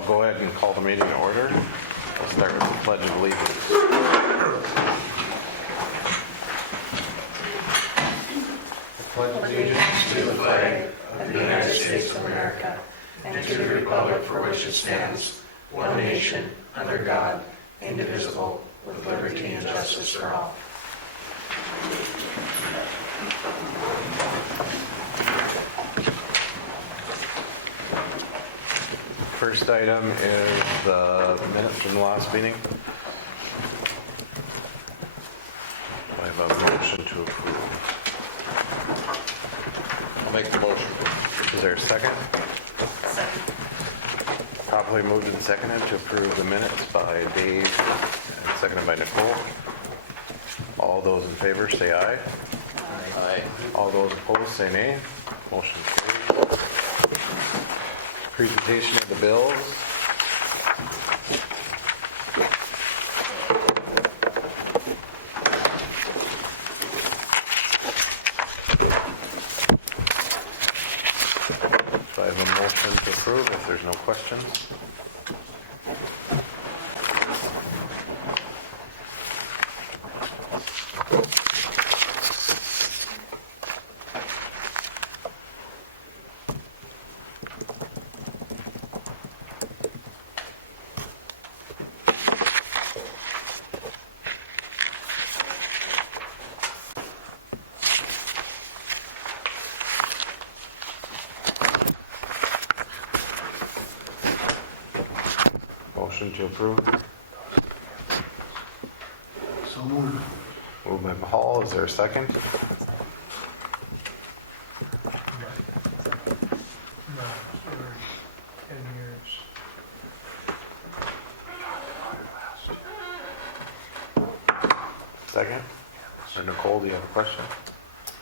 I'll go ahead and call the meeting to order. We'll start with the Pledge of Allegiance. Pledge allegiance to the flag of the United States of America and to the republic for which it stands, one nation, under God, indivisible, with liberty and justice for all. First item is the minutes from the last meeting. I have a motion to approve. I'll make the motion. Is there a second? Second. Properly moved and seconded to approve the minutes by Dave and seconded by Nicole. All those in favor say aye. Aye. All those opposed say nay. Motion carries. Presentation of the bills. So I have a motion to approve if there's no questions. Motion to approve. So moved. Moved by Hall. Is there a second? No, for 10 years. Second? Or Nicole, do you have a question?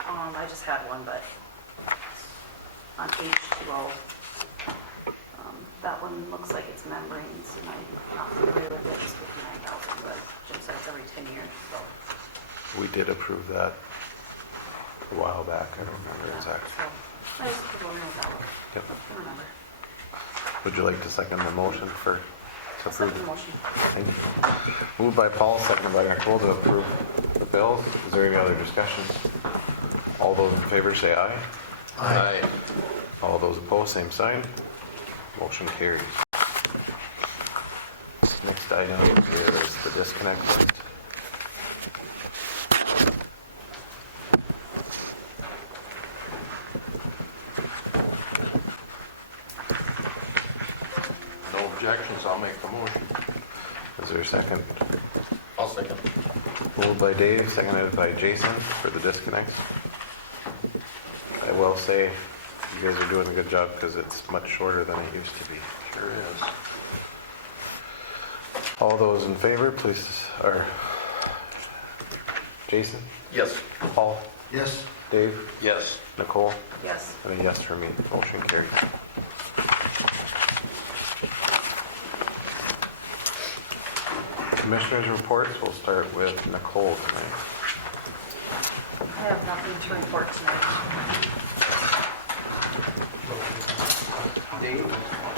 I just had one, but on H2O, that one looks like it's membranes, and I'm not familiar with it, it's 59,000, but Jim said it's every 10 years, so. We did approve that a while back. I don't remember yeah, exactly. So, I just was wondering what that was. Yep. I remember. Would you like to second the motion for to approve? Second motion. Thank you. Moved by Paul, seconded by Nicole to approve the bills. Is there any other discussion? All those in favor say aye. Aye. All those opposed, same sign. Motion carries. Next item is the disconnect list. No objections, I'll make the motion. Is there a second? I'll second. Moved by Dave, seconded by Jason for the disconnects. I will say, you guys are doing a good job because it's much shorter than it used to be. Sure is. All those in favor, please, or Jason, Yes. Paul, Yes. Dave, Yes. Nicole, Yes. and a yes for me. Motion carries. Commissioners' reports, we'll start with Nicole tonight. I have nothing to report tonight. Dave?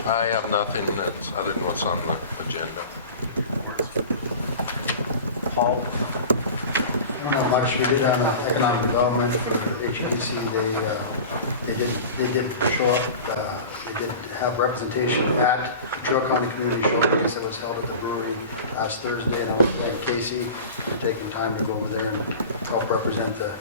I have nothing that's other than what's on the agenda. Paul? I don't have much. We did on economic development for HBC. They did show up. They did have representation at the Trail County Community Showcase that was held at the brewery last Thursday, and I was thanking Casey for taking time to go over there and help represent the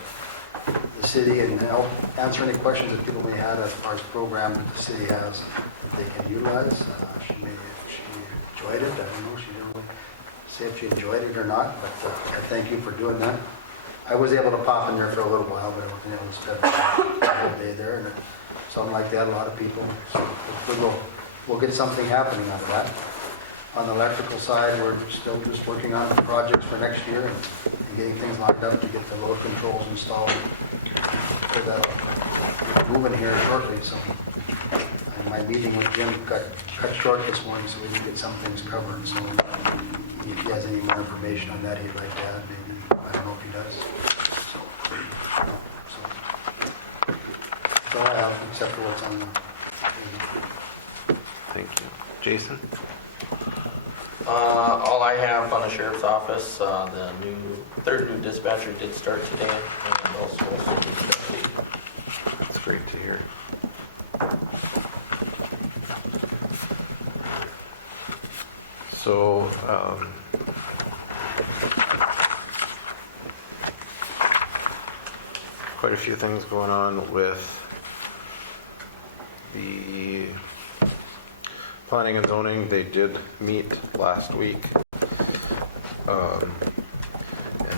city and help answer any questions that people may have as far as programs that the city has that they can utilize. She enjoyed it. I don't know. She didn't really say if she enjoyed it or not, but I thank you for doing that. I was able to pop in there for a little while, but I wasn't able to spend the whole day there, and something like that, a lot of people. So hopefully we'll get something happening out of that. On the electrical side, we're still just working on projects for next year and getting things lined up to get the load controls installed. So that'll move in here shortly. So my meeting with Jim got cut short this morning, so we didn't get some things covered. So if he has any more information on that he'd like to add, maybe, I don't know if he does. So that's all I have, except for what's on the. Thank you. Jason? All I have on the sheriff's office, the third new dispatcher did start today, and also a supervision update. That's great to hear. So, quite a few things going on with the planning and zoning. They did meet last week. And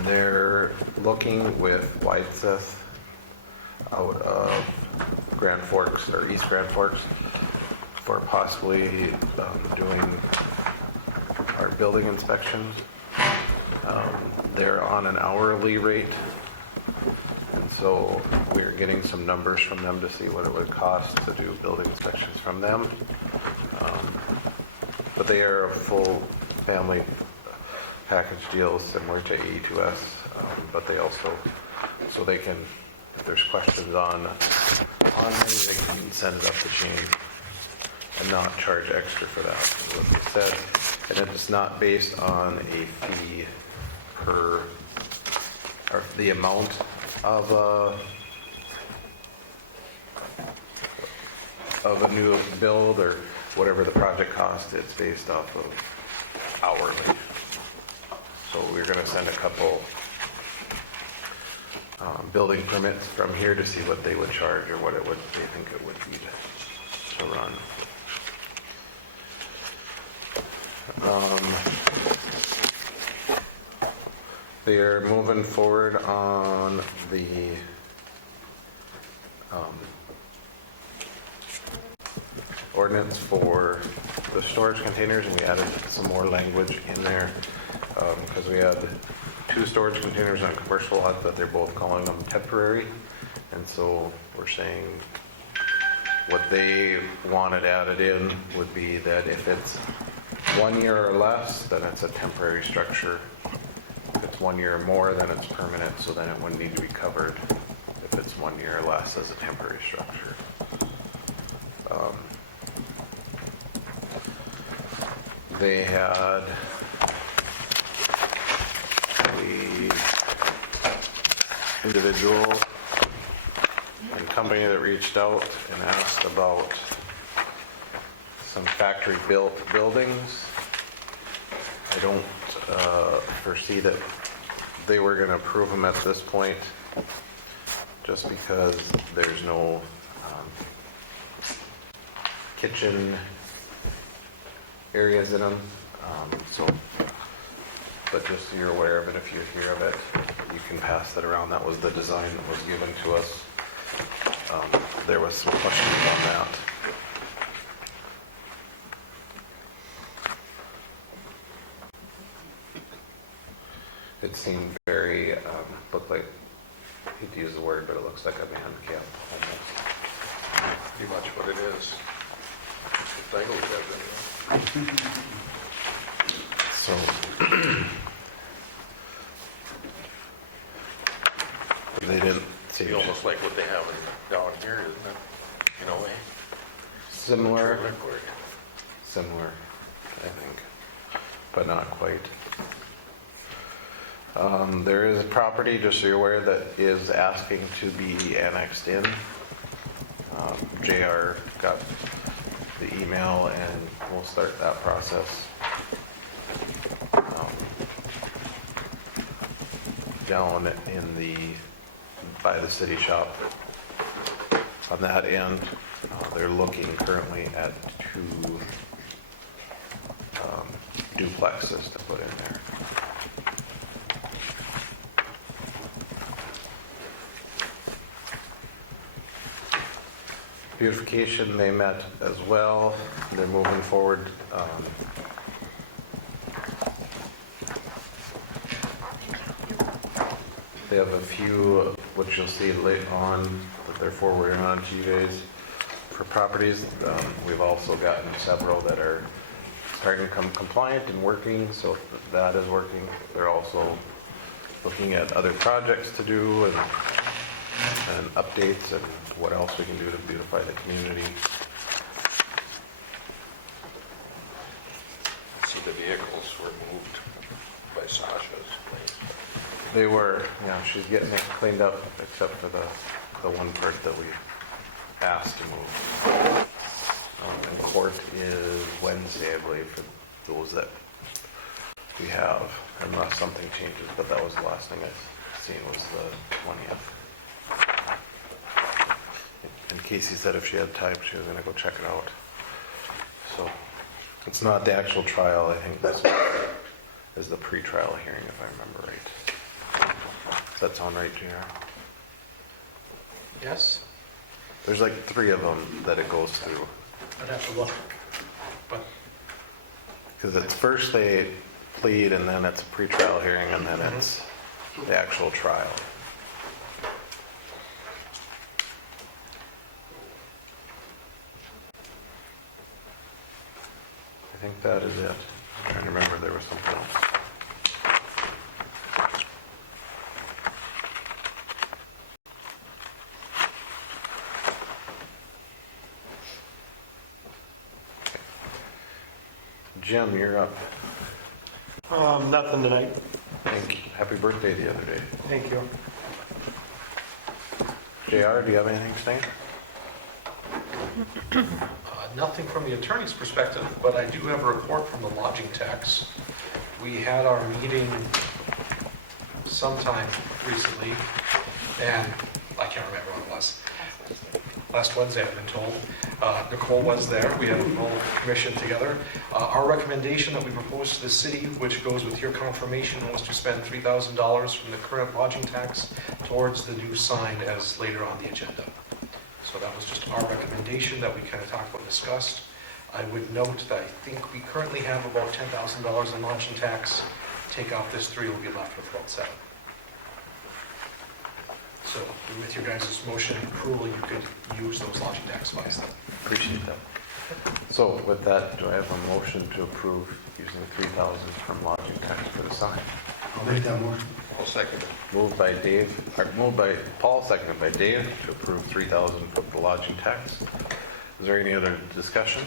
they're looking with Whiteseth out of Grand Forks, or East Grand Forks, for possibly doing our building inspections. They're on an hourly rate, and so we're getting some numbers from them to see what it would cost to do building inspections from them. But they are a full family package deal similar to AE2S, but they also, so they can, if there's questions on things, they can send it up the chain and not charge extra for that, is what they said. And it's not based on a fee per, or the amount of a new build or whatever the project cost. It's based off of hourly. So we're going to send a couple building permits from here to see what they would charge or what they think it would be to run. They're moving forward on the ordinance for the storage containers, and we added some more language in there because we had 2 storage containers on commercial lot, but they're both calling them temporary, and so we're saying what they wanted added in would be that if it's 1 year or less, then it's a temporary structure. If it's 1 year or more, then it's permanent, so then it wouldn't need to be covered if it's 1 year or less as a temporary structure. They had the individual and company that reached out and asked about some factory-built buildings. I don't foresee that they were going to approve them at this point, just because there's no kitchen areas in them. But just so you're aware of it, if you hear of it, you can pass that around. That was the design that was given to us. There was some questions on that. It seemed very, looked like, I hate to use the word, but it looks like a man camp almost. Pretty much what it is. The title says it. So, they didn't seem It's almost like what they have down here, isn't it? In a way. similar, Trailer court. similar, I think, but not quite. There is a property, just so you're aware, that is asking to be annexed in. JR got the email and we'll start that process. Down in by the city shop. On that end, they're looking currently at 2 duplexes to put in there. Beautification, they met as well. They're moving forward. They have a few, which you'll see later on, that they're forwarding on to you guys for properties. We've also gotten several that are starting to become compliant and working, so that is working. They're also looking at other projects to do and updates and what else we can do to beautify the community. They were, yeah, she's getting it cleaned up except for the one part that we asked to move. And court is Wednesday, I believe, for those that we have, unless something changes, but that was the last thing I seen was the 20th. And Casey said if she had time, she was gonna go check it out. So, it's not the actual trial, I think this is the pre-trial hearing, if I remember right. Does that sound right, JR? Yes, There's like 3 of them that it goes through. I'd have to look, but Because it's first they plead, and then it's a pre-trial hearing, and then it's the actual trial. I think that is it. I'm trying to remember there was something else. Jim, you're up. Nothing tonight. Thank you. Happy birthday the other day. Thank you. JR, do you have anything to say? nothing from the attorney's perspective, but I do have a report from the lodging tax. We had our meeting sometime recently, and I can't remember what it was. Last Wednesday, I've been told. Nicole was there. We had a full commission together. Our recommendation that we proposed to the city, which goes with your confirmation, was to spend $3,000 from the current lodging tax towards the new sign as later on the agenda. So that was just our recommendation that we kind of talked about and discussed. I would note that I think we currently have about $10,000 in lodging tax. Take off this 3, we'll be left with about 7. So with your guys' motion approval, you could use those lodging tax funds then. Appreciate that. So with that, do I have a motion to approve using $3,000 from lodging tax for the sign? I'll make that motion. I'll second it. Moved by Paul, seconded by Dave to approve $3,000 from the lodging tax. Is there any other discussion?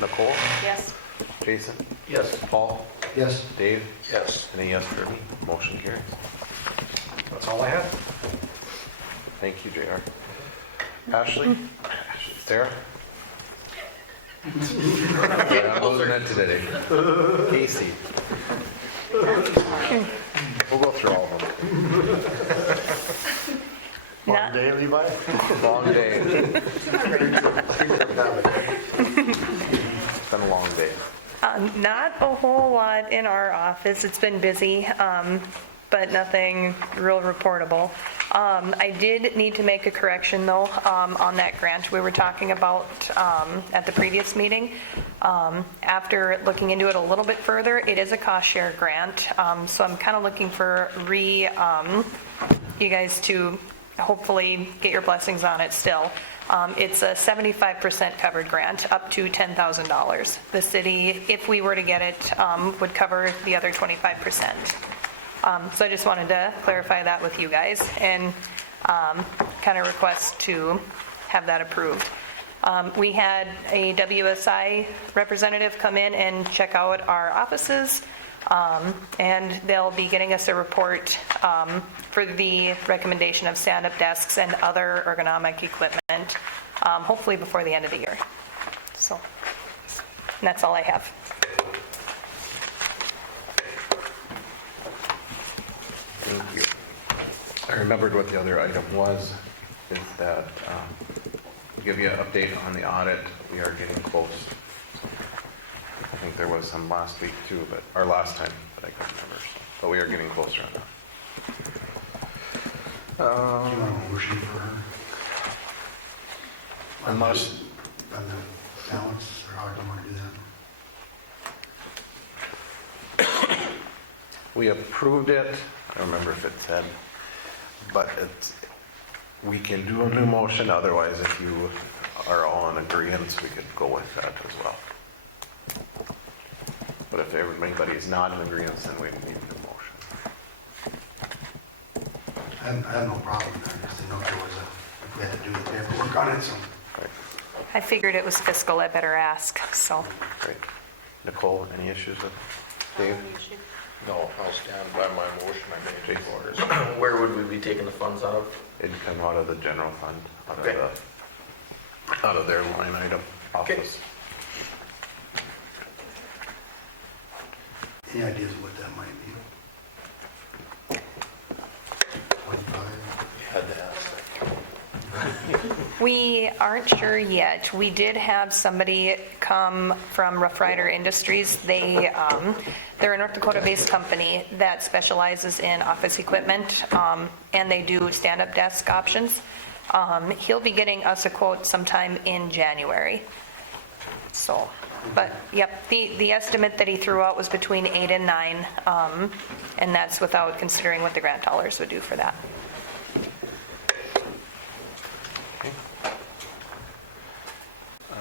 Nicole? Yes. Jason? Yes. Paul? Yes. Dave? Yes. And a yes for me. Motion carries. That's all I have. Thank you, JR. Ashley? Sarah? Yeah, I'm losing it today. Casey? We'll go through all of them. Long day, Levi? Long day. It's been a long day. Not a whole lot in our office. It's been busy, but nothing real reportable. I did need to make a correction, though, on that grant we were talking about at the previous meeting. After looking into it a little bit further, it is a cost share grant, so I'm kind of looking for you guys to hopefully get your blessings on it still. It's a 75% covered grant, up to $10,000. The city, if we were to get it, would cover the other 25%. So I just wanted to clarify that with you guys and kind of request to have that approved. We had a WSI representative come in and check out our offices, and they'll be getting us a report for the recommendation of stand-up desks and other ergonomic equipment, hopefully before the end of the year. So, and that's all I have. Thank you. I remembered what the other item was, is that, give you an update on the audit. We are getting close. I think there was some last week too, or last time, but I can't remember. But we are getting closer on that. Do you want a motion for her? Unless, On the balance, or how do you want to do that? we approved it, I don't remember if it said, but we can do a new motion, otherwise if you are all in agreement, we could go with that as well. But if everybody is not in agreement, then we need a new motion. I have no problem with that, I just didn't know if we had to do the paperwork on it, so. Right, I figured it was fiscal, I better ask, so. great. Nicole, any issues with Dave? No, I'll stand by my motion I made before. Where would we be taking the funds out of? It'd come out of the general fund, Okay. out of their line item Okay. office. Any ideas of what that might be? 25? Had to ask. We aren't sure yet. We did have somebody come from Rough Rider Industries. They're a North Dakota-based company that specializes in office equipment, and they do stand-up desk options. He'll be getting us a quote sometime in January. So, but, yep, the estimate that he threw out was between 8 and 9, and that's without considering what the grant dollars would do for that.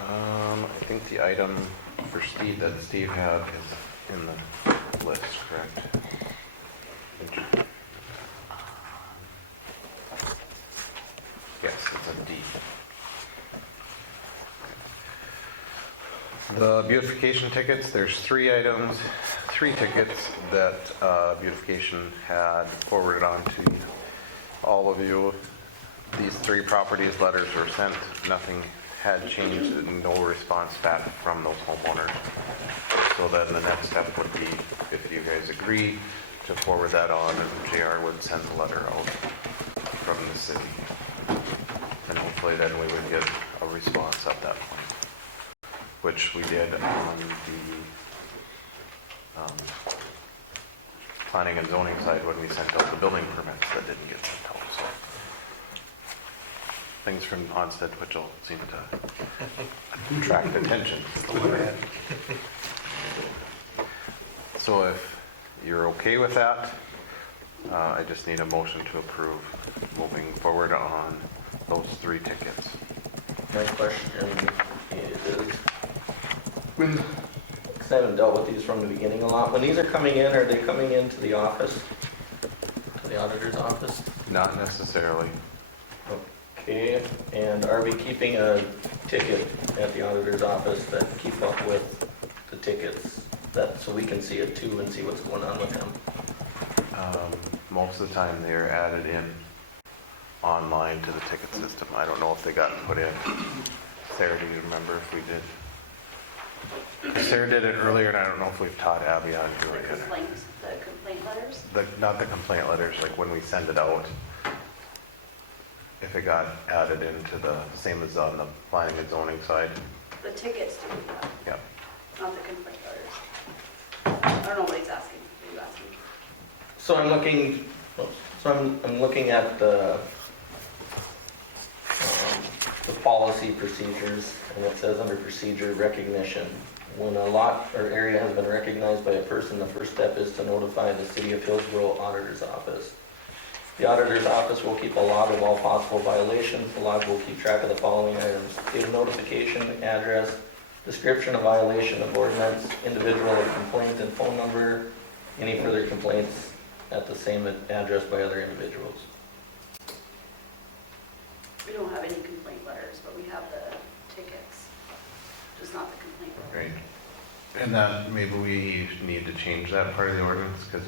I think the item for Steve that Steve had is in the list, correct? Yes, it's a D. The beautification tickets, there's 3 items, 3 tickets that beautification had forwarded on to all of you. These 3 properties letters were sent, nothing had changed, and no response back from those homeowners. So then the next step would be, if you guys agree, to forward that on, and JR would send the letter out from the city. And hopefully then we would get a response at that point, which we did on the planning and zoning side when we sent out the building permits that didn't get sent out, so. Things from Onstead Twitchell seem to attract attention. So if you're okay with that, I just need a motion to approve moving forward on those 3 tickets. My question is, because I haven't dealt with these from the beginning a lot, when these are coming in, are they coming into the office, to the auditor's office? Not necessarily. Okay, and are we keeping a ticket at the auditor's office that keep up with the tickets, that, so we can see it too and see what's going on with them? Most of the time they're added in online to the ticket system. I don't know if they got put in. Sarah, do you remember if we did? Sarah did it earlier, and I don't know if we've taught Abby how to do it yet. The complaint letters? Not the complaint letters, like when we send it out, if it got added into the, same as on the planning and zoning side. The tickets do that, Yeah. not the complaint letters. I don't know what he's asking. What are you asking? So I'm looking at the policy procedures, and it says under procedure recognition, when a lot or area has been recognized by a person, the first step is to notify the City of Hillsboro Auditor's Office. The Auditor's Office will keep a log of all possible violations. The log will keep track of the following items: date of notification, address, description of violation of ordinance, individual or complaint and phone number, any further complaints at the same address by other individuals. We don't have any complaint letters, but we have the tickets, just not the complaint letters. Right. And that, maybe we need to change that part of the ordinance, because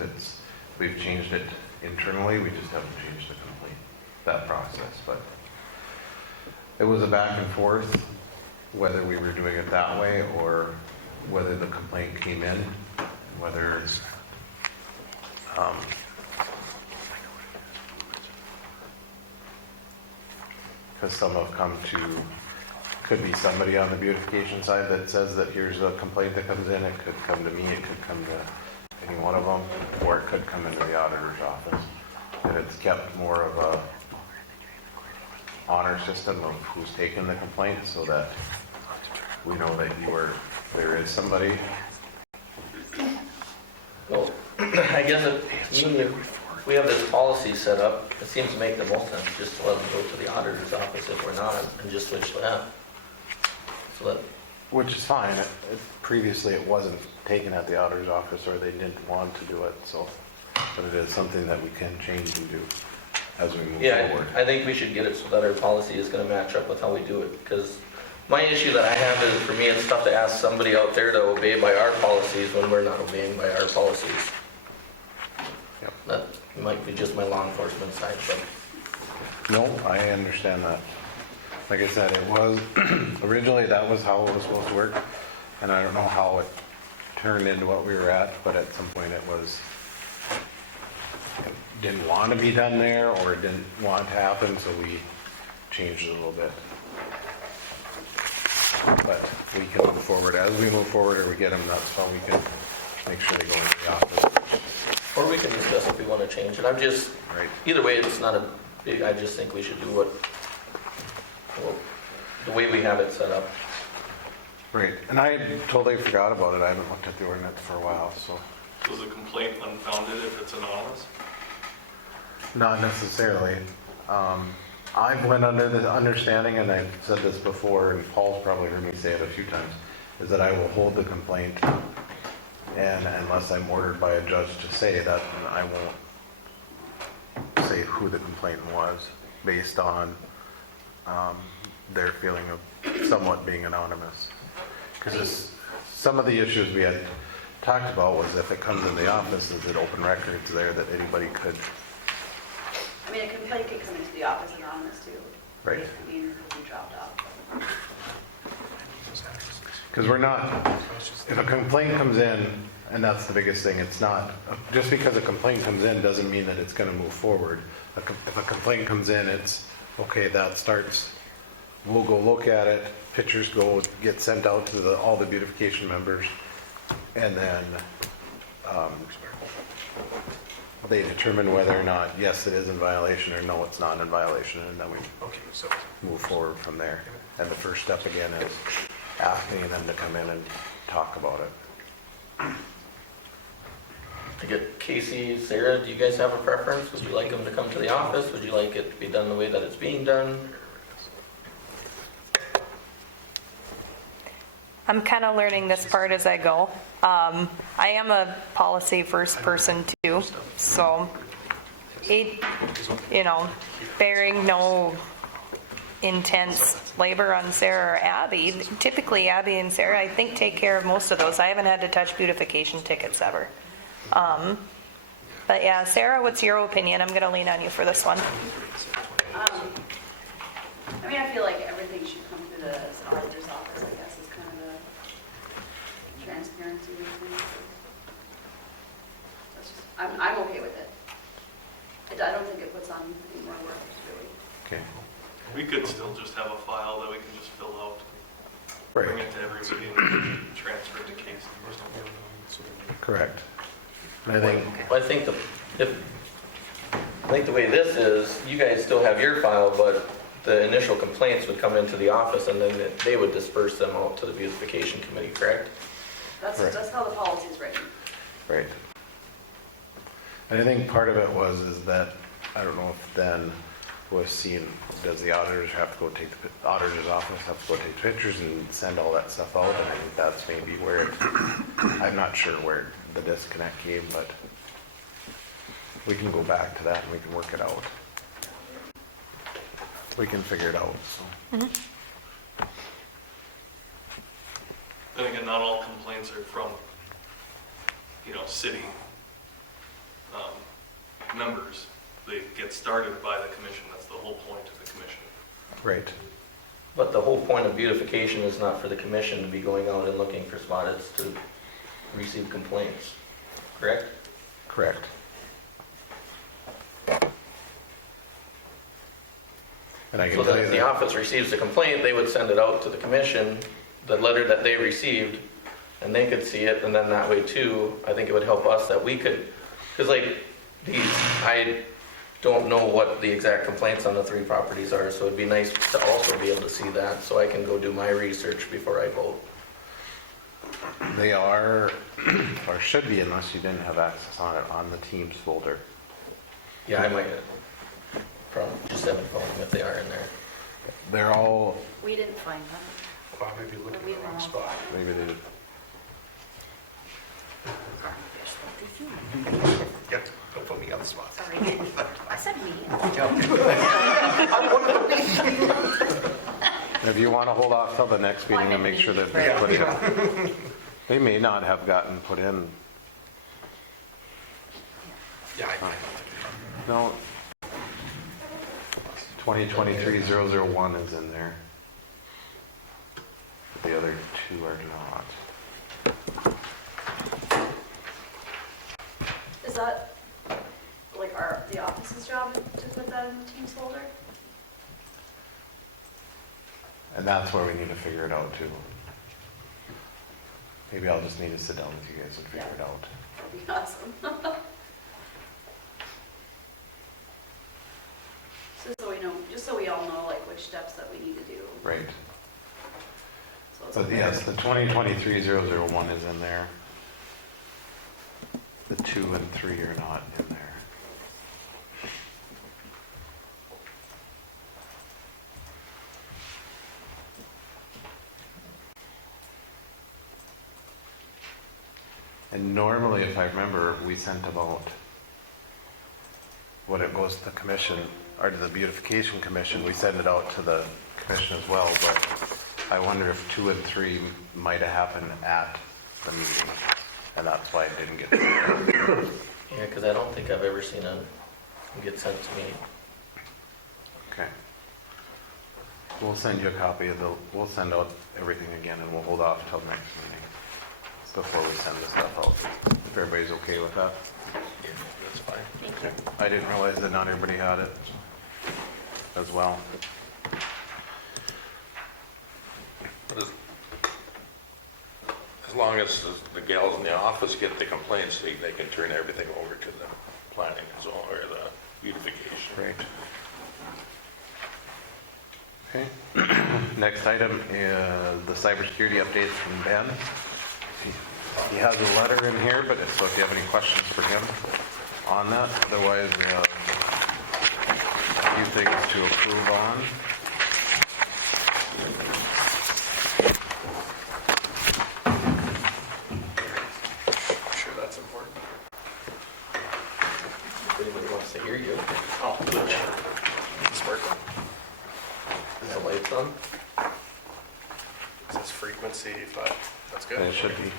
we've changed it internally, we just haven't changed the complaint, that process, but it was a back and forth, whether we were doing it that way, or whether the complaint came in, whether it's, because some have come to, could be somebody on the beautification side that says that here's a complaint that comes in, it could come to me, it could come to any one of them, or it could come into the auditor's office. And it's kept more of a honor system of who's taken the complaint, so that we know that there is somebody. Well, I guess if we have this policy set up, it seems to make the most sense just to let them go to the auditor's office if we're not, and just switch to that. So that, Which is fine. Previously, it wasn't taken at the auditor's office, or they didn't want to do it, so, but it is something that we can change and do as we move yeah, forward. I think we should get it so that our policy is gonna match up with how we do it, because my issue that I have is, for me, it's tough to ask somebody out there to obey by our policies when we're not obeying by our policies. might be just my law enforcement side, but No, I understand that. Like I said, it was, originally that was how it was supposed to work, and I don't know how it turned into what we were at, but at some point it was, it didn't want to be done there, or it didn't want to happen, so we changed it a little bit. But we can move forward, as we move forward, or we get them, that's how we can make sure they go into the office. or we can discuss if we want to change it. I'm just, Right. either way, it's not a big, I just think we should do what the way we have it set up. Right, and I totally forgot about it, I haven't looked at the ordinance for a while, so. Was the complaint unfounded if it's anonymous? Not necessarily. I went under the understanding, and I've said this before, and Paul's probably heard me say it a few times, is that I will hold the complaint, and unless I'm ordered by a judge to say that, then I won't say who the complaint was, based on their feeling of somewhat being anonymous. Because some of the issues we had talked about was if it comes in the office, is it open records there that anybody could. I mean, a complaint could come into the office anonymous too. Right. I mean, it could be dropped off. Because we're not, if a complaint comes in, and that's the biggest thing, it's not, just because a complaint comes in doesn't mean that it's going to move forward. If a complaint comes in, it's, okay, that starts, we'll go look at it, pictures get sent out to all the beautification members, and then they determine whether or not, yes, it is in violation, or no, it's not in violation, and then we Okay, so, move forward from there. And the first step again is asking them to come in and talk about it. To get Casey, Sarah, do you guys have a preference? Would you like them to come to the office? Would you like it to be done the way that it's being done? I'm kind of learning this part as I go. I am a policy first person too, so it, bearing no intense labor on Sarah or Abby, typically Abby and Sarah, I think, take care of most of those. I haven't had to touch beautification tickets ever. But yeah, Sarah, what's your opinion? I'm going to lean on you for this one. I mean, I feel like everything should come through the auditor's office, I guess, is kind of the transparency reason. That's just, I'm okay with it. I don't think it puts on any more work, really. Okay. We could still just have a file that we can just fill out, Right. bring it to every meeting, transfer it to Casey or something. Correct. And I think, Well, I think the way this is, you guys still have your file, but the initial complaints would come into the office and then they would disperse them out to the beautification committee, correct? Right. That's how the policy is written. right. And I think part of it is that, I don't know if then was seen, does the auditors have to go take, the auditor's office have to go take pictures and send all that stuff out? And I think that's maybe where it, I'm not sure where the disconnect came, but we can go back to that and we can work it out. We can figure it out, so. Then again, not all complaints are from, city members. They get started by the commission. That's the whole point of the commission. Right. But the whole point of beautification is not for the commission to be going out and looking for spot, it's to receive complaints, correct? Correct. And I can So tell that you if the that, office receives a complaint, they would send it out to the commission, the letter that they received, and they could see it, and then that way too, I think it would help us that we could, because I don't know what the exact complaints on the 3 properties are, so it'd be nice to also be able to see that, so I can go do my research before I vote. they are, or should be unless you didn't have access on it, on the Teams folder. Yeah, I might probably just haven't found them if they are in there. They're all, We didn't find them. well, maybe looking in the wrong spot. maybe they did. Yeah, don't put me on the spot. Sorry. I said we. I'm one of the weak. And if you want to hold off till the next meeting and make sure that they're put in. They may not have gotten put in. Yeah, I don't think No. 2023-001 is in there. The other two are not. Is that like the office's job to put that in the Teams folder? And that's where we need to figure it out too. Maybe I'll just need to sit down with you guys and figure it out. That'd be awesome. So we know, just so we all know like which steps that we need to do. Right. So it's But okay. yes, the 2023-001 is in there. The 2 and 3 are not in there. And normally, if I remember, we sent about, when it goes to the commission, or to the beautification commission, we send it out to the commission as well, but I wonder if 2 and 3 might have happened at the meeting, and that's why it didn't get. Yeah, because I don't think I've ever seen it get sent to me. Okay. We'll send you a copy of we'll send out everything again, and we'll hold off till next meeting before we send the stuff out. If everybody's okay with that? Yeah, that's fine. Okay. I didn't realize that not everybody had it as well. As long as the gals in the office get the complaints, they can turn everything over to the planning zone or the beautification. Great. Okay. Next item is the cybersecurity updates from Ben. He has a letter in here, but so if you have any questions for him on that, otherwise a few things to approve on. I'm sure that's important. If anybody wants to hear you, Oh, good. It's working. is the lights on? It says frequency, but that's good. It should be.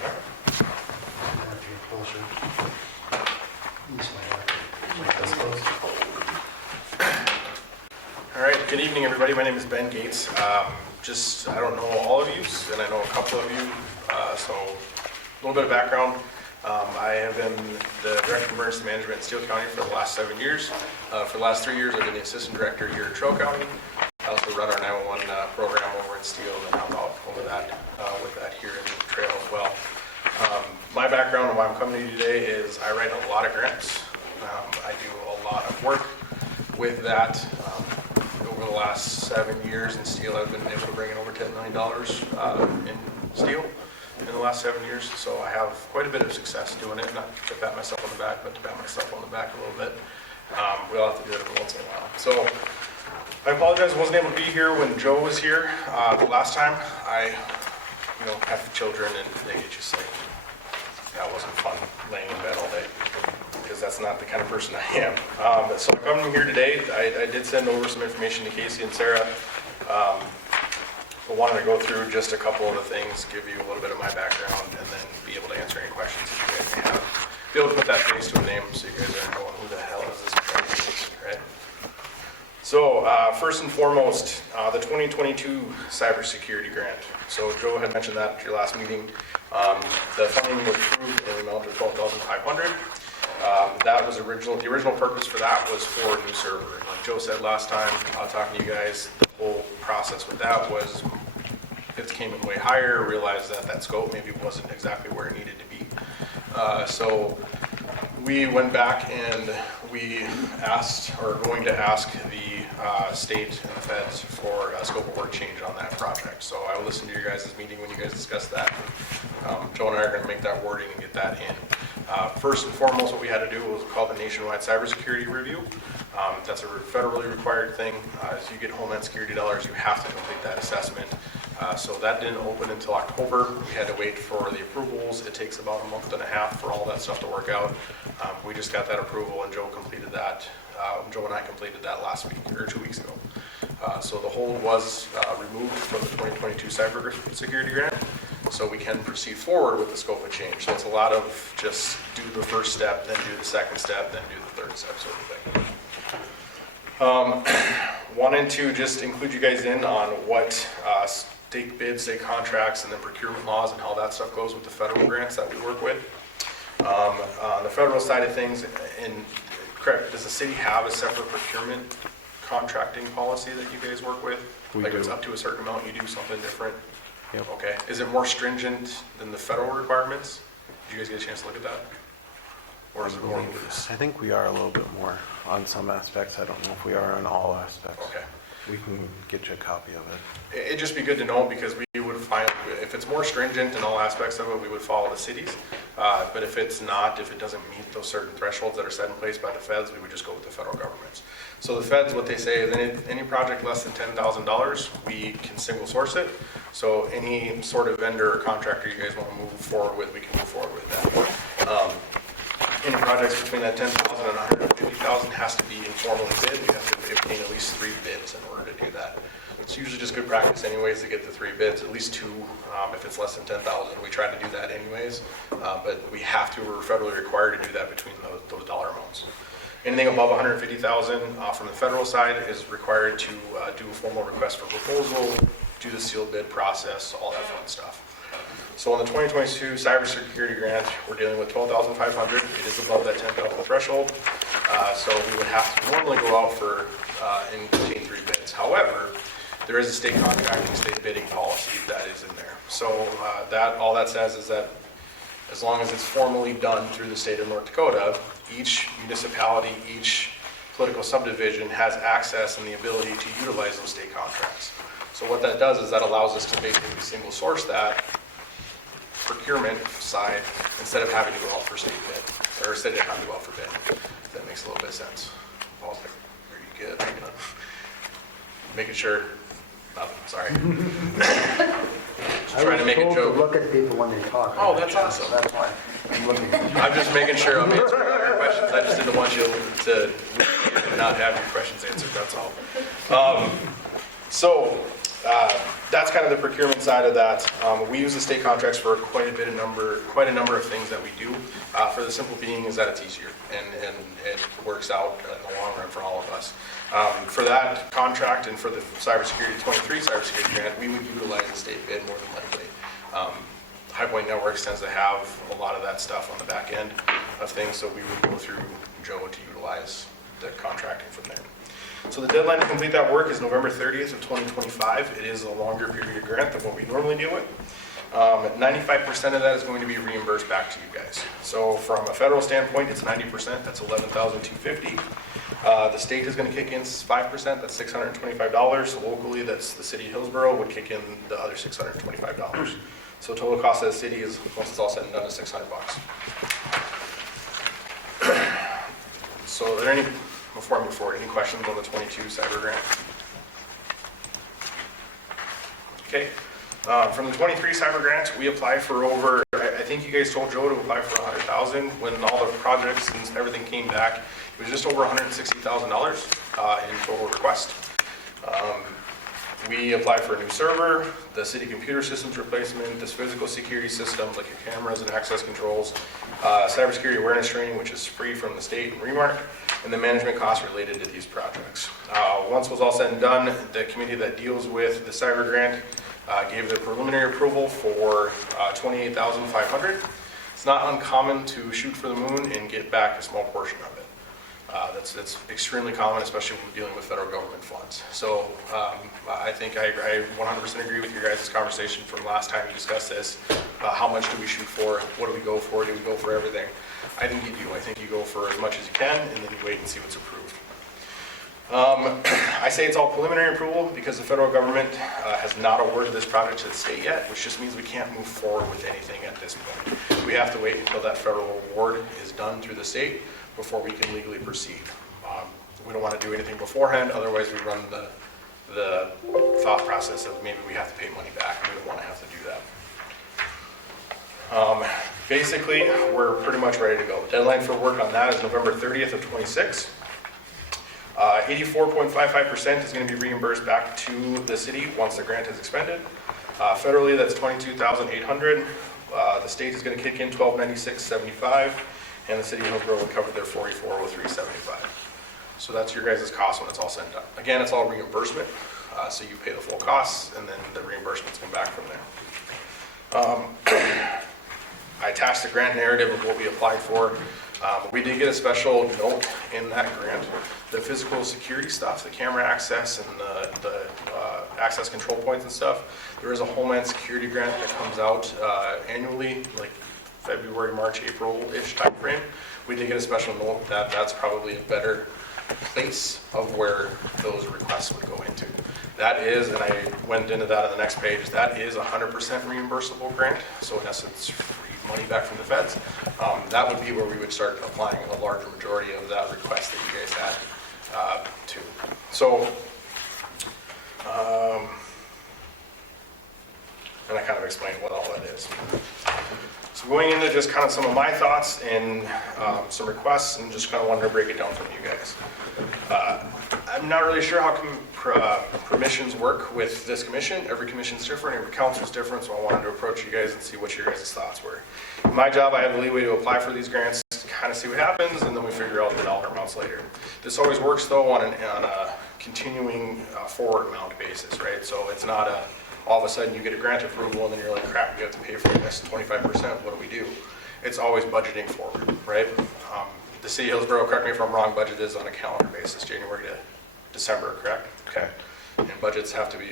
Closer. East That's close. All right, good evening, everybody. My name is Ben Gates. I don't know all of you, and I know a couple of you, so a little bit of background. I have been the Director of Emergency Management in Steele County for the last 7 years. For the last 3 years, I've been the Assistant Director here in Traill County. I also run our 911 program over in Steele and help out over that, with that here in Trail as well. My background and why I'm coming to you today is I write a lot of grants. I do a lot of work with that. Over the last 7 years in Steele, I've been able to bring in over $10 million in Steele in the last 7 years. So I have quite a bit of success doing it, not to pat myself on the back, but to pat myself on the back a little bit. We all have to do it every once in a while. So I apologize I wasn't able to be here when Joe was here the last time. I have children and they just like, that wasn't fun laying in bed all day because that's not the kind of person I am. So I'm coming here today. I did send over some information to Casey and Sarah. I wanted to go through just a couple of the things, give you a little bit of my background, and then be able to answer any questions that you guys may have. Be able to put that face to a name so you guys aren't going, who the hell is this guy, right? So first and foremost, the 2022 cybersecurity grant. So Joe had mentioned that at your last meeting. The funding was approved in the amount of $12,500. That was the original purpose for that was for a new server. Like Joe said last time, talking to you guys, the whole process with that was it came in way higher, realized that scope maybe wasn't exactly where it needed to be. So we went back and we asked, or going to ask the state and the feds for a scope of work change on that project. So I will listen to your guys' meeting when you guys discuss that. Joe and I are going to make that wording and get that in. First and foremost, what we had to do was called the Nationwide Cybersecurity Review. That's a federally required thing. As you get Homeland Security dollars, you have to complete that assessment. So that didn't open until October. We had to wait for the approvals. It takes about a month and a half for all that stuff to work out. We just got that approval and Joe completed that. Joe and I completed that last week or 2 weeks ago. So the hold was removed from the 2022 cybersecurity grant. So we can proceed forward with the scope of change. So it's a lot of just do the first step, then do the second step, then do the third step sort of thing. Wanted to just include you guys in on what state bids, state contracts, and then procurement laws and how that stuff goes with the federal grants that we work with. On the federal side of things, correct, does the city have a separate procurement contracting policy that you guys work with? We Like do. it's up to a certain amount, you do something different? Yep. Okay, is it more stringent than the federal requirements? Did you guys get a chance to look at that? Or is it more loose? I think we are a little bit more on some aspects. I don't know if we are on all aspects. Okay. We can get you a copy of it. It'd just be good to know because we would find, if it's more stringent in all aspects of it, we would follow the cities. But if it's not, if it doesn't meet those certain thresholds that are set in place by the feds, we would just go with the federal governments. So the feds, what they say is any project less than $10,000, we can single source it. So any sort of vendor or contractor you guys want to move forward with, we can move forward with that. Any projects between that 10,000 and 150,000 has to be informally bid. We have to obtain at least 3 bids in order to do that. It's usually just good practice anyways to get the 3 bids, at least 2 if it's less than 10,000. We try to do that anyways, but we have to, we're federally required to do that between those dollar amounts. Anything above 150,000 from the federal side is required to do a formal request for proposal, do the sealed bid process, all that fun stuff. So on the 2022 cybersecurity grant, we're dealing with $12,500. It is above that 10,000 threshold. So we would have to normally go out for and obtain 3 bids. However, there is a state contracting, state bidding policy that is in there. So all that says is that as long as it's formally done through the state of North Dakota, each municipality, each political subdivision has access and the ability to utilize those state contracts. So what that does is that allows us to basically single source that procurement side instead of having to go out for state bid, or instead of having to go out for bid. If that makes a little bit of sense. Paul's like, are you good? Are you gonna... Making sure, nothing, sorry. Just trying to make a I was told joke. to look at people when they talk. Oh, that's awesome. That's why I'm looking. I'm just making sure I'm answering all your questions. I just didn't want you to not have your questions answered, that's all. That's kind of the procurement side of that. We use the state contracts for quite a number of things that we do. For the simple being is that it's easier and it works out in the long run for all of us. For that contract and for the cybersecurity 23 cybersecurity grant, we would utilize the state bid more than likely. High Point Networks tends to have a lot of that stuff on the back end of things, so we would go through Joe to utilize the contracting from there. So the deadline to complete that work is November 30th of 2025. It is a longer period grant than what we normally deal with. 95% of that is going to be reimbursed back to you guys. So from a federal standpoint, it's 90%, that's $11,250. The state is going to kick in 5%, that's $625. Locally, that's the city of Hillsboro would kick in the other $625. So total cost of the city is, once it's all said and done, is $600. So are there any, before I move forward, any questions on the 22 cyber grant? Okay. From the 23 cyber grant, we applied for over, I think you guys told Joe to apply for $100,000. When all the projects and everything came back, it was just over $160,000 in total request. We applied for a new server, the city computer systems replacement, this physical security systems like your cameras and access controls, cybersecurity awareness training, which is free from the state and Remark, and the management costs related to these projects. Once it was all said and done, the committee that deals with the cyber grant gave the preliminary approval for $28,500. It's not uncommon to shoot for the moon and get back a small portion of it. That's extremely common, especially when we're dealing with federal government funds. So I think I 100% agree with your guys' conversation from last time you discussed this. How much do we shoot for? What do we go for? Do we go for everything? I think you do. I think you go for as much as you can, and then you wait and see what's approved. I say it's all preliminary approval because the federal government has not awarded this project to the state yet, which just means we can't move forward with anything at this point. We have to wait until that federal award is done through the state before we can legally proceed. We don't want to do anything beforehand, otherwise we run the thought process of maybe we have to pay money back. We don't want to have to do that. Basically, we're pretty much ready to go. The deadline for work on that is November 30th of 26. 84.55% is going to be reimbursed back to the city once the grant is expended. Federally, that's $22,800. The state is going to kick in $1,296.75, and the city of Hillsboro will cover their $44,03.75. So that's your guys' cost when it's all said and done. Again, it's all reimbursement, so you pay the full costs, and then the reimbursements come back from there. I attached the grant narrative of what we applied for. We did get a special note in that grant. The physical security stuff, the camera access and the access control points and stuff, there is a Homeland Security grant that comes out annually, like February, March, April-ish timeframe. We did get a special note that that's probably a better place of where those requests would go into. That is, and I went into that on the next page, that is 100% reimbursable grant. So in essence, free money back from the feds. That would be where we would start applying a larger majority of that request that you guys had to. So, and I kind of explained what all that is. So going into just kind of some of my thoughts and some requests, and just kind of wanted to break it down for you guys. I'm not really sure how permissions work with this commission. Every commission's different, every council's different, so I wanted to approach you guys and see what your guys' thoughts were. In my job, I have the leeway to apply for these grants to kind of see what happens, and then we figure out the dollar amounts later. This always works though on a continuing forward amount basis, right? So it's not all of a sudden you get a grant approval and then you're like, crap, we have to pay for this 25%, what do we do? It's always budgeting forward, right? The city of Hillsboro, correct me if I'm wrong, budget is on a calendar basis, January to December, correct? Okay. And budgets have to be,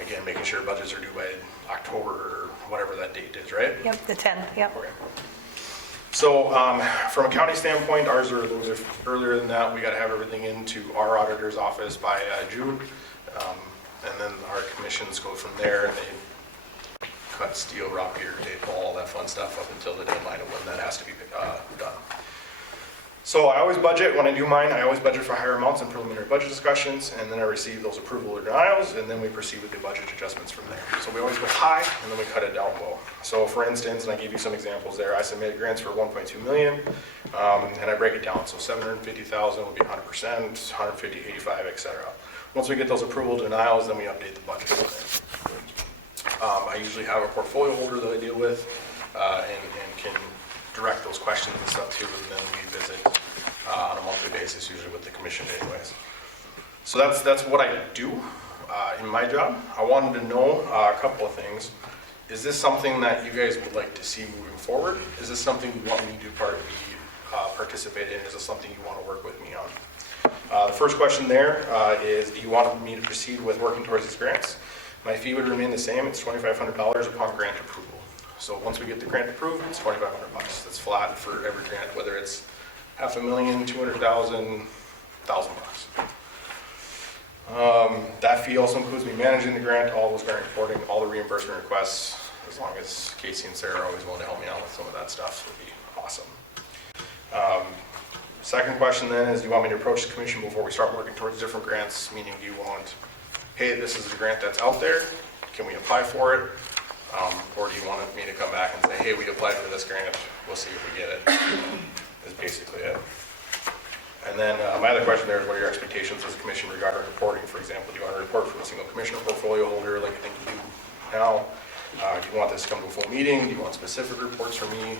again, making sure budgets are due by October or whatever that date is, right? Yep, the 10th, yep. Okay. So from a county standpoint, ours are a little bit earlier than that. We got to have everything into our auditor's office by June. And then our commissions go from there, and they cut steel, rock, pier, tape, all that fun stuff up until the deadline of when that has to be done. So I always budget, when I do mine, I always budget for higher amounts in preliminary budget discussions, and then I receive those approval or denials, and then we proceed with the budget adjustments from there. So we always go high, and then we cut it down low. So for instance, and I gave you some examples there, I submitted grants for 1.2 million, and I break it down. So 750,000 will be 100%, 150, 85, etc. Once we get those approval denials, then we update the budget from there. I usually have a portfolio holder that I deal with, and can direct those questions and stuff too, and then we visit on a monthly basis, usually with the commission anyways. So that's what I do in my job. I wanted to know a couple of things. Is this something that you guys would like to see moving forward? Is this something you want me to participate in? Is this something you want to work with me on? The first question there is, do you want me to proceed with working towards these grants? My fee would remain the same. It's $2,500 upon grant approval. So once we get the grant approved, it's $2,500. That's flat for every grant, whether it's $500,000, $200,000, $1,000. That fee also includes me managing the grant, all those grant reporting, all the reimbursement requests, as long as Casey and Sarah are always willing to help me out with some of that stuff, would be awesome. Second question then is, do you want me to approach the commission before we start working towards different grants? Meaning, do you want, hey, this is a grant that's out there, can we apply for it? Or do you want me to come back and say, hey, we applied for this grant, we'll see if we get it, is basically it. And then my other question there is, what are your expectations as a commission regarding reporting? For example, do you want to report from a single commissioner portfolio holder like I think you do now? Do you want this to come to a full meeting? Do you want specific reports from me?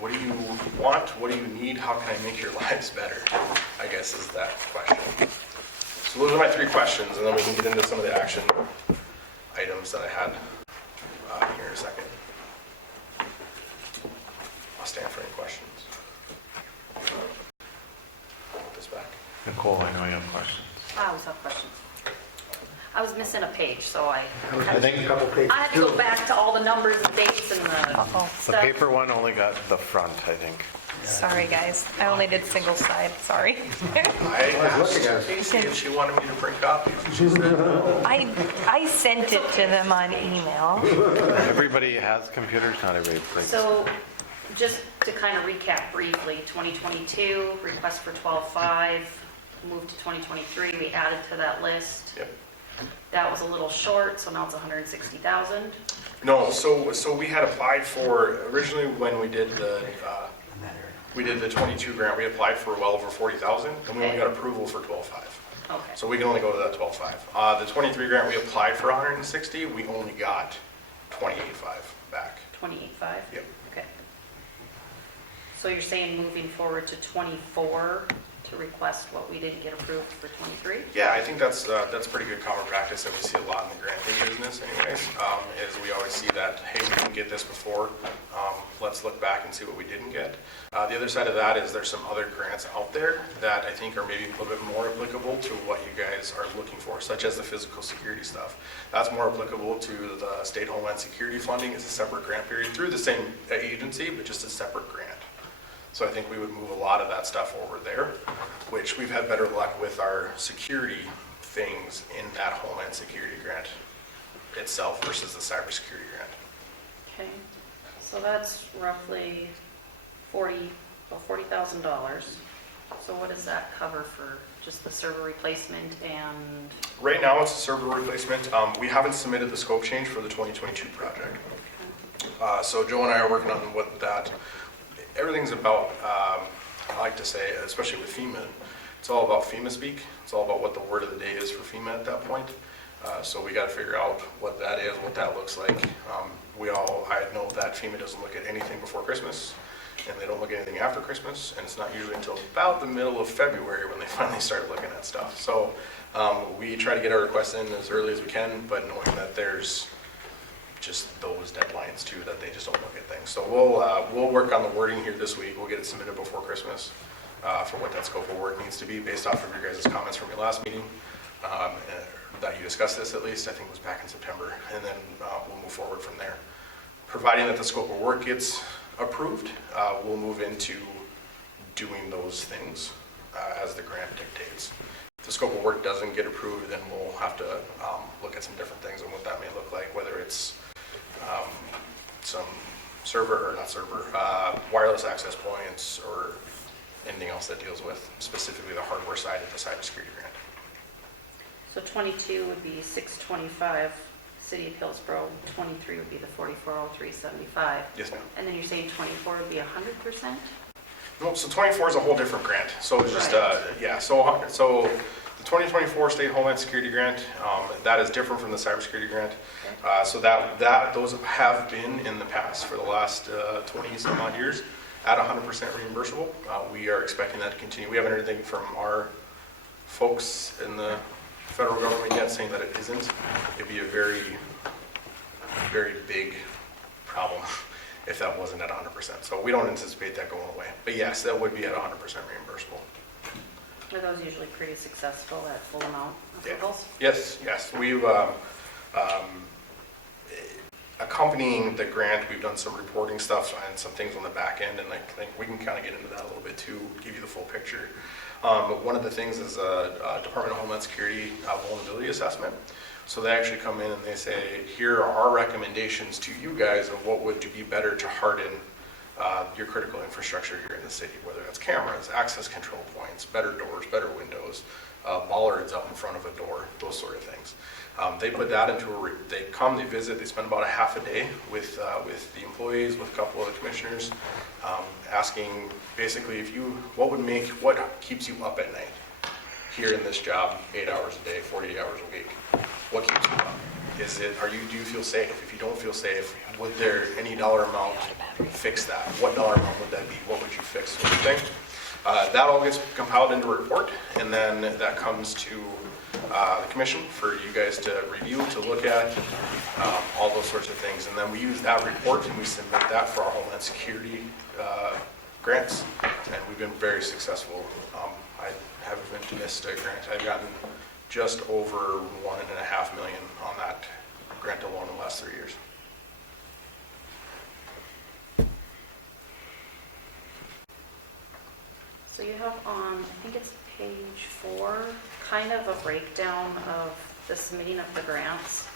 What do you want? What do you need? How can I make your lives better? I guess is that question. So those are my three questions, and then we can get into some of the action items that I had here in a second. I'll stand for any questions. Put this back. Nicole, I know you have questions. I always have questions. I was missing a page, so I think A couple pages. had to go back to all the numbers and dates and the Uh-oh. The stuff. paper one only got the front, I think. Sorry, guys. I only did single side, sorry. I was looking at asked it. Casey if she wanted me to print copies. She said no. I sent it to them on email. Everybody has computers, not everybody prints. So just to kind of recap briefly, 2022, request for 12.5, moved to 2023, we added to that list. Yep. That was a little short, so now it's 160,000. No, so we had applied for, originally when we did the 22 grant, we applied for well over 40,000, and we only got approval for 12.5. Okay. So we can only go to that 12.5. The 23 grant, we applied for 160, we only got 28.5 back. 28.5? Yep. Okay. So you're saying moving forward to 24 to request what we didn't get approved for 23? Yeah, I think that's pretty good common practice that we see a lot in the granting business anyways, is we always see that, hey, we didn't get this before, let's look back and see what we didn't get. The other side of that is there's some other grants out there that I think are maybe a little bit more applicable to what you guys are looking for, such as the physical security stuff. That's more applicable to the state homeland security funding. It's a separate grant period through the same agency, but just a separate grant. So I think we would move a lot of that stuff over there, which we've had better luck with our security things in that Homeland Security grant itself versus the cybersecurity grant. Okay, so that's roughly $40,000. So what does that cover for just the server replacement and? Right now, it's a server replacement. We haven't submitted the scope change for the 2022 project. So Joe and I are working on what that, everything's about, I like to say, especially with FEMA, it's all about FEMA speak. It's all about what the word of the day is for FEMA at that point. So we got to figure out what that is, what that looks like. I know that FEMA doesn't look at anything before Christmas, and they don't look at anything after Christmas, and it's not usually until about the middle of February when they finally start looking at stuff. So we try to get our requests in as early as we can, but knowing that there's just those deadlines too, that they just don't look at things. So we'll work on the wording here this week. We'll get it submitted before Christmas for what that scope of work needs to be based off of your guys' comments from your last meeting. That you discussed this at least, I think it was back in September, and then we'll move forward from there. Providing that the scope of work gets approved, we'll move into doing those things as the grant dictates. If the scope of work doesn't get approved, then we'll have to look at some different things and what that may look like, whether it's some wireless access points or anything else that deals with specifically the hardware side of the cybersecurity grant. So 22 would be 625, City of Hillsboro. 23 would be the 440375. Yes, ma'am. And then you're saying 24 would be 100%? Nope, so 24 is a whole different grant. So just, Right. yeah, so the 2024 State Homeland Security Grant, that is different from the cybersecurity grant. So those have been in the past for the last 20 some odd years at 100% reimbursable. We are expecting that to continue. We haven't heard anything from our folks in the federal government yet saying that it isn't. It'd be a very, very big problem if that wasn't at 100%. So we don't anticipate that going away. But yes, that would be at 100% reimbursable. Are those usually pretty successful at full amount approvals? Yes. We've, accompanying the grant, we've done some reporting stuff and some things on the back end, and I think we can kind of get into that a little bit too, give you the full picture. But one of the things is a Department of Homeland Security vulnerability assessment. So they actually come in and they say, here are our recommendations to you guys of what would be better to harden your critical infrastructure here in the city, whether that's cameras, access control points, better doors, better windows, bollards out in front of a door, those sort of things. They put that into they come, they visit, they spend about a half a day with the employees, with a couple of the commissioners, asking basically what keeps you up at night here in this job, 8 hours a day, 48 hours a week. What keeps you up? Do you feel safe? If you don't feel safe, would there any dollar amount fix that? What dollar amount would that be? What would you fix? Sort of thing. That all gets compiled into a report, and then that comes to the commission for you guys to review, to look at, all those sorts of things. And then we use that report and we submit that for our Homeland Security grants, and we've been very successful. I haven't missed a grant. I've gotten just over $1.5 million on that grant alone in the last 3 years. So you have on, I think it's page 4, kind of a breakdown of the submitting of the grants.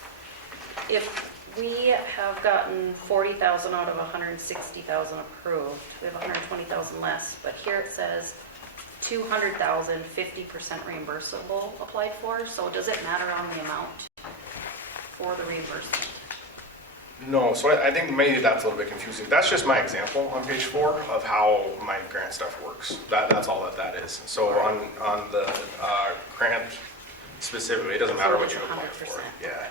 If we have gotten 40,000 out of 160,000 approved, we have 120,000 less, but here it says 200,000, 50% reimbursable applied for. So does it matter on the amount for the reimbursement? No, so I think maybe that's a little bit confusing. That's just my example on page 4 of how my grant stuff works. That's all that is. So on the grant specifically, it doesn't matter what you apply for. Yeah.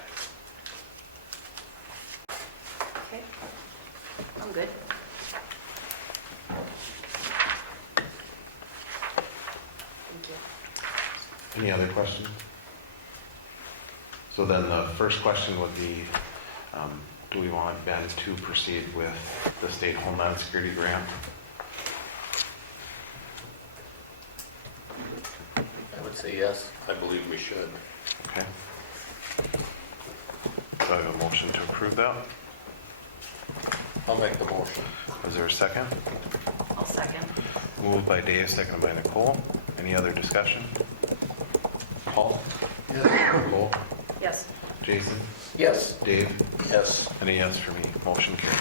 Okay, I'm good. Any other questions? So then the first question would be, do we want Ben to proceed with the state Homeland Security grant? I would say yes. I believe we should. Okay. So I have a motion to approve that. I'll make the motion. Is there a second? I'll second. Moved by Dave, seconded by Nicole. Any other discussion? Paul? Yes. Nicole? Yes. Jason? Yes. Dave? Yes. And a yes for me. Motion carried.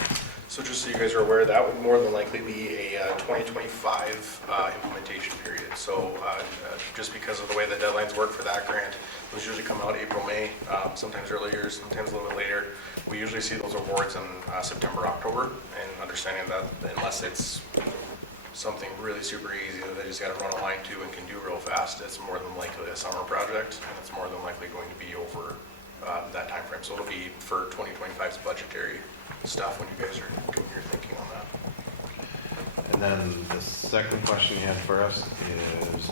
So just so you guys are aware, that would more than likely be a 2025 implementation period. So just because of the way the deadlines work for that grant, those usually come out April, May, sometimes earlier, sometimes a little bit later. We usually see those awards in September, October, and understanding that unless it's something really super easy that they just got to run a line to and can do real fast, it's more than likely a summer project, and it's more than likely going to be over that time frame. So it'll be for 2025's budgetary stuff when you guys are doing your thinking on that. And then the second question you had for us is,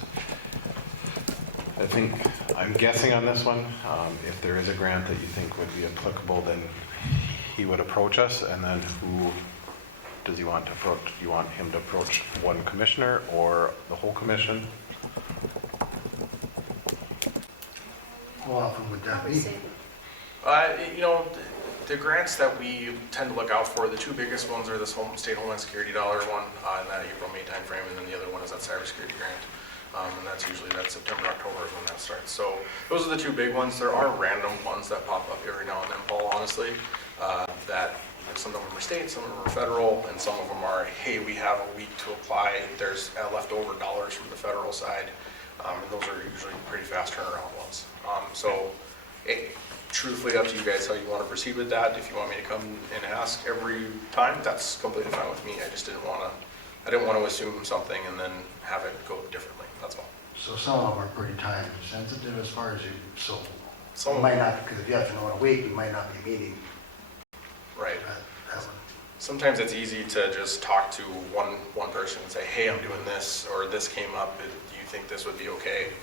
I think, I'm guessing on this one, if there is a grant that you think would be applicable, then he would approach us, and then who does he want to approach? Do you want him to approach one commissioner or the whole commission? How often would that be? Obviously. You know, the grants that we tend to look out for, the two biggest ones are this state Homeland Security dollar one in that April-May timeframe, and then the other one is that cybersecurity grant. And that's usually that September, October is when that starts. So those are the two big ones. There are random ones that pop up every now and then, Paul, honestly, that some of them are state, some of them are federal, and some of them are, hey, we have a week to apply. There's leftover dollars from the federal side, and those are usually pretty fast turnaround ones. Truthfully, up to you guys how you want to proceed with that. If you want me to come and ask every time, that's completely fine with me. I just didn't want to assume something and then have it go differently. That's all. So some of them are pretty time sensitive as far as you, so Some you might not, because if you have to know in a week, you might not be meeting right. that one. Sometimes it's easy to just talk to one person and say, hey, I'm doing this, or this came up. Do you think this would be okay?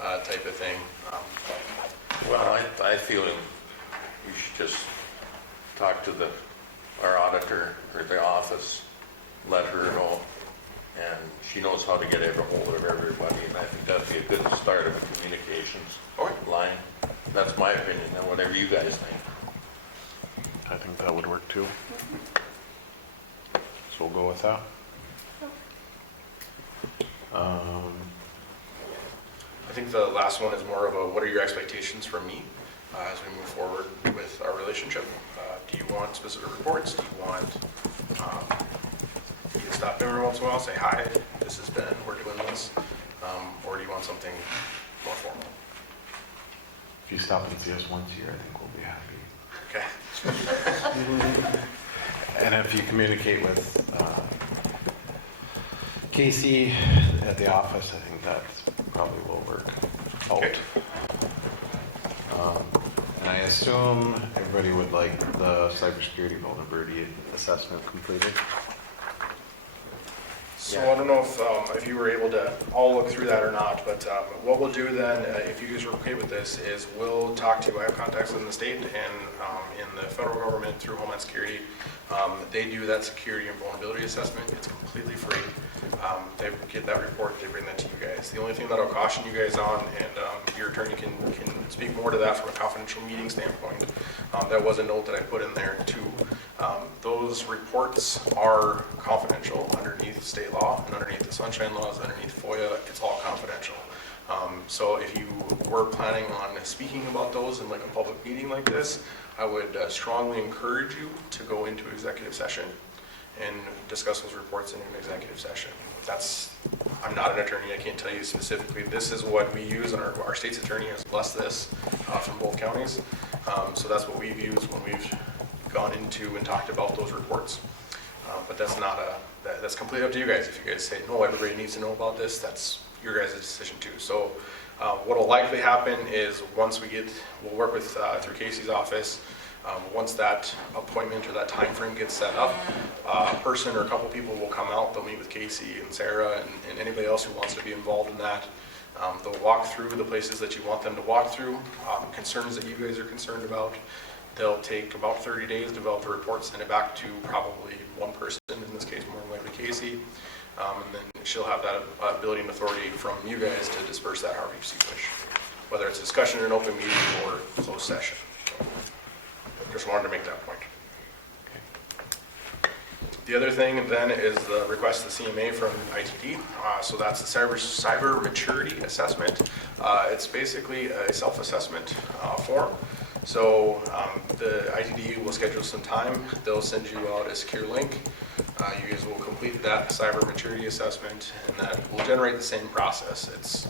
Type of thing. Well, I feel you should just talk to our auditor or the office, let her know, and she knows how to get a hold of everybody, and I think that'd be a good start of a communications line. That's my opinion, and whatever you guys think. I think that would work too. So we'll go with that. I think the last one is more of a, what are your expectations from me as we move forward with our relationship? Do you want specific reports? Do you want you to stop in every once in a while, say, hi, this has been, we're doing this? Or do you want something more formal? If you stop and see us once a year, I think we'll be happy. Okay. And if you communicate with Casey at the office, I think that probably will work out. Okay. And I assume everybody would like the cybersecurity vulnerability assessment completed. So I don't know if you were able to all look through that or not, but what we'll do then, if you guys are okay with this, is we'll talk to, I have contacts in the state and in the federal government through Homeland Security. They do that security and vulnerability assessment. It's completely free. They get that report, they bring that to you guys. The only thing that I'll caution you guys on, and your attorney can speak more to that from a confidential meeting standpoint, that was a note that I put in there too. Those reports are confidential underneath state law and underneath the sunshine laws, underneath FOIA, it's all confidential. So if you were planning on speaking about those in like a public meeting like this, I would strongly encourage you to go into executive session and discuss those reports in an executive session. I'm not an attorney, I can't tell you specifically. This is what we use, and our state's attorney has blessed this from both counties. So that's what we've used when we've gone into and talked about those reports. But that's completely up to you guys. If you guys say, no, everybody needs to know about this, that's your guys' decision too. So what will likely happen is once we'll work with through Casey's office. Once that appointment or that time frame gets set up, a person or a couple people will come out. They'll meet with Casey and Sarah and anybody else who wants to be involved in that. They'll walk through the places that you want them to walk through, concerns that you guys are concerned about. They'll take about 30 days to develop a report, send it back to probably one person, in this case more than likely Casey, and then she'll have that ability and authority from you guys to disperse that however you see wish, whether it's discussion in an open meeting or closed session. So, just wanted to make that point. The other thing then is the request of the CMA from ITD. So that's the cyber maturity assessment. It's basically a self-assessment form. So the ITD will schedule some time. They'll send you out a secure link. You guys will complete that cyber maturity assessment, and that will generate the same process. It's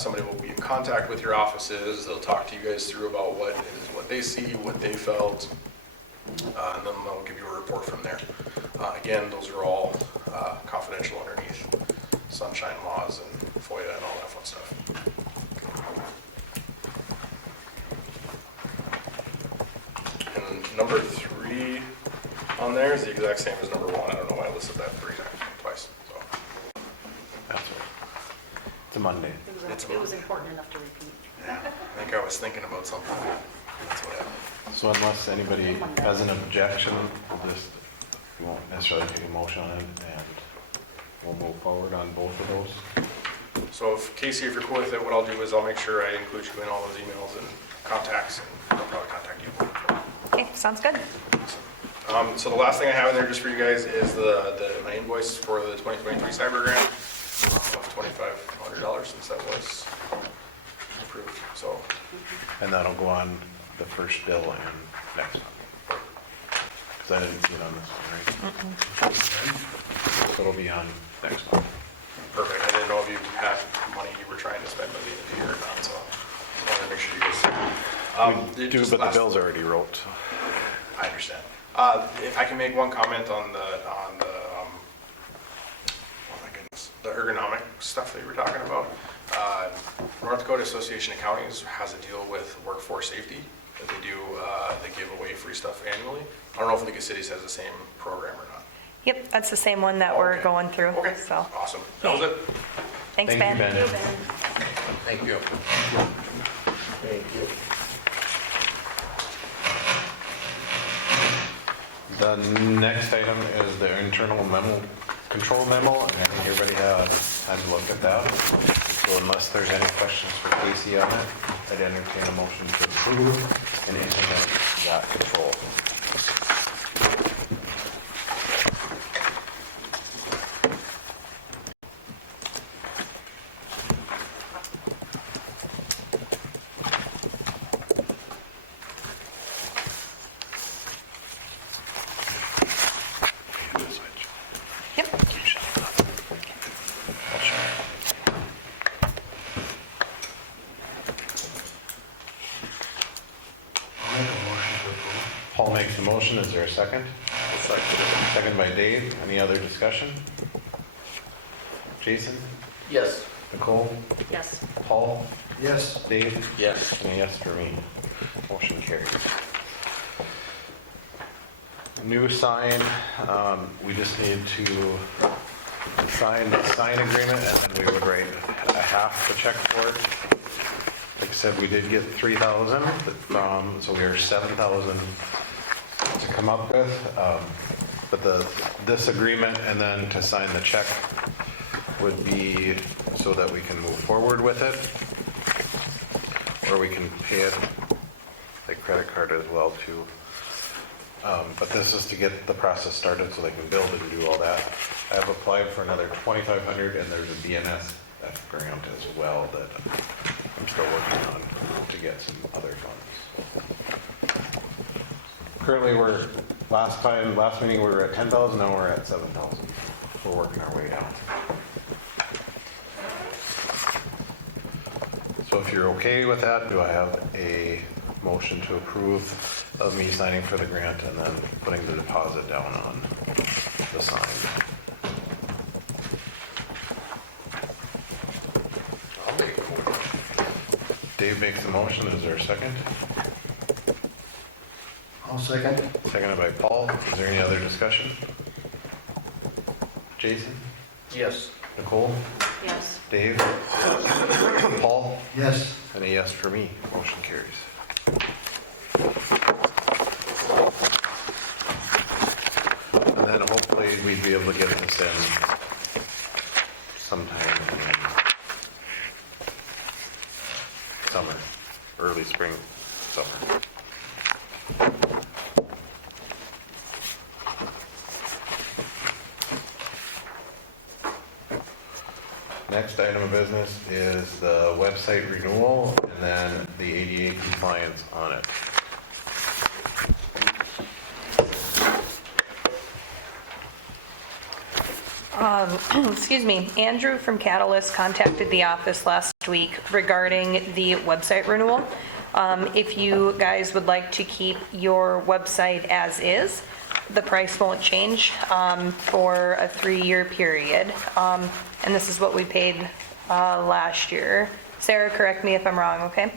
somebody will be in contact with your offices. They'll talk to you guys through about what they see, what they felt, and then they'll give you a report from there. Again, those are all confidential underneath sunshine laws and FOIA and all that fun stuff. And number 3 on there is the exact same as number 1. I don't know why I listed that twice. So That's right. It's a Monday. It was important enough to repeat. yeah, I think I was thinking about something. That's what happened. So unless anybody has an objection, we won't necessarily take a motion on it, and we'll move forward on both of those. So if Casey, if you're cool with it, what I'll do is I'll make sure I include you in all those emails and contacts, and I'll probably contact you. Okay, sounds good. So the last thing I have in there just for you guys is my invoice for the 2023 cyber grant of $2,500 since that was approved. So And that'll go on the first bill and next month. Because I didn't see it on this one, right? So it'll be on next month. perfect. I didn't know if you had money you were trying to spend by the end of the year or not, so I wanted to make sure you guys. We do, but the bill's already wrote, so. I understand. If I can make one comment on the oh my goodness, the ergonomic stuff that you were talking about. North Dakota Association of Counties has a deal with workforce safety that they do. They give away free stuff annually. I don't know if League of Cities has the same program or not. Yep, that's the same one that we're Okay. going through, Okay, so. awesome. That was it. Thanks, Thank Ben. you, Ben. Thank you. The next item is the internal memo, control memo, and I think everybody had time to look at that. So unless there's any questions for Casey on it, I'd entertain a motion to approve and implement that control. Yep. Paul makes the motion, is there a second? Second by Dave, any other discussion? Jason? Yes. Nicole? Yes. Paul? Yes. Dave? Yes. And a yes for me. Motion carries. New sign, we just need to sign the sign agreement, and then we would write a half the check for it. Like I said, we did get 3,000 from, so we are 7,000 to come up with. But this agreement and then to sign the check would be so that we can move forward with it. Or we can pay it, like credit card as well too. But this is to get the process started so they can build it and do all that. I have applied for another 2,500, and there's a BNSF grant as well that I'm still working on to get some other funds. Currently, last meeting we were at 10,000, now we're at 7,000. We're working our way down. So if you're okay with that, do I have a motion to approve of me signing for the grant and then putting the deposit down on the sign? I'll make a motion. Dave makes the motion, is there a second? I'll second. Seconded by Paul, is there any other discussion? Jason? Yes. Nicole? Yes. Dave? Paul? Yes. And a yes for me. Motion carries. And then hopefully we'd be able to get this in sometime in summer, early spring, summer. Next item of business is the website renewal and then the ADA compliance on it. Excuse me, Andrew from Catalyst contacted the office last week regarding the website renewal. If you guys would like to keep your website as is, the price won't change for a 3-year period. And this is what we paid last year. Sarah, correct me if I'm wrong, okay?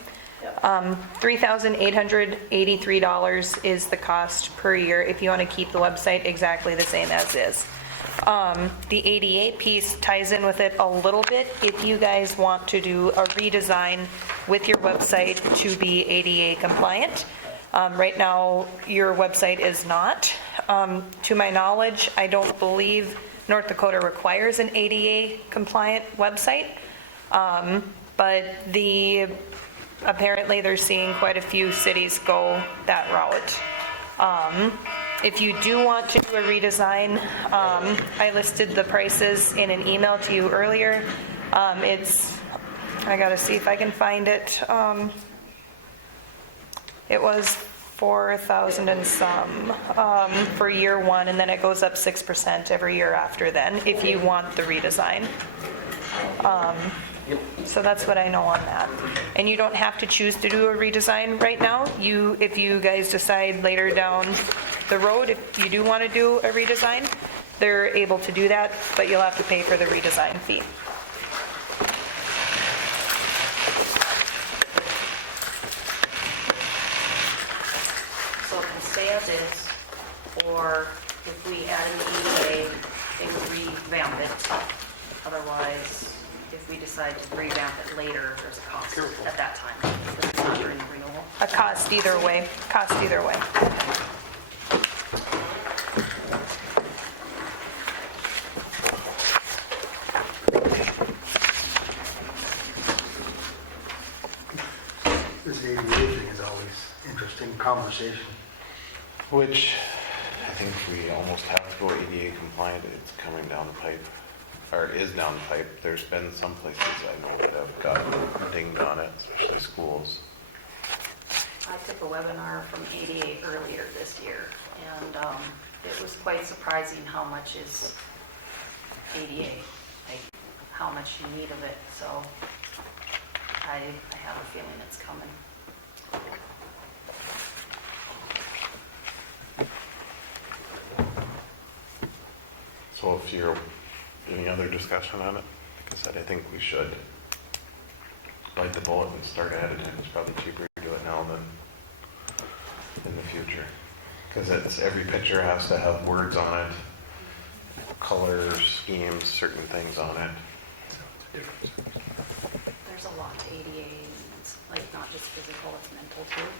$3,883 is the cost per year if you want to keep the website exactly the same as is. The ADA piece ties in with it a little bit. If you guys want to do a redesign with your website to be ADA compliant, right now your website is not. To my knowledge, I don't believe North Dakota requires an ADA compliant website, but apparently they're seeing quite a few cities go that route. If you do want to do a redesign, I listed the prices in an email to you earlier. I gotta see if I can find it. It was 4,000 and some for year one, and then it goes up 6% every year after then, if you want the redesign. So that's what I know on that. And you don't have to choose to do a redesign right now. If you guys decide later down the road, if you do want to do a redesign, they're able to do that, but you'll have to pay for the redesign fee. So it can stay as is, or if we add in the EDA, they would revamp it. Otherwise, if we decide to revamp it later, there's a cost at that time. It's not during the renewal. A cost either way. This ADA thing is always interesting conversation. Which I think we almost have to go ADA compliant. It's coming down the pipe, or it is down the pipe. There's been some places I know that have gotten dinged on it, especially schools. I took a webinar from ADA earlier this year, and it was quite surprising how much is ADA, like how much you need of it. So I have a feeling it's coming. So if you're, any other discussion on it? Like I said, I think we should bite the bullet and start adding it. It's probably cheaper to do it now than in the future. Because every picture has to have words on it, color schemes, certain things on it. There's a lot to ADA, and it's like not just physical, it's mental too.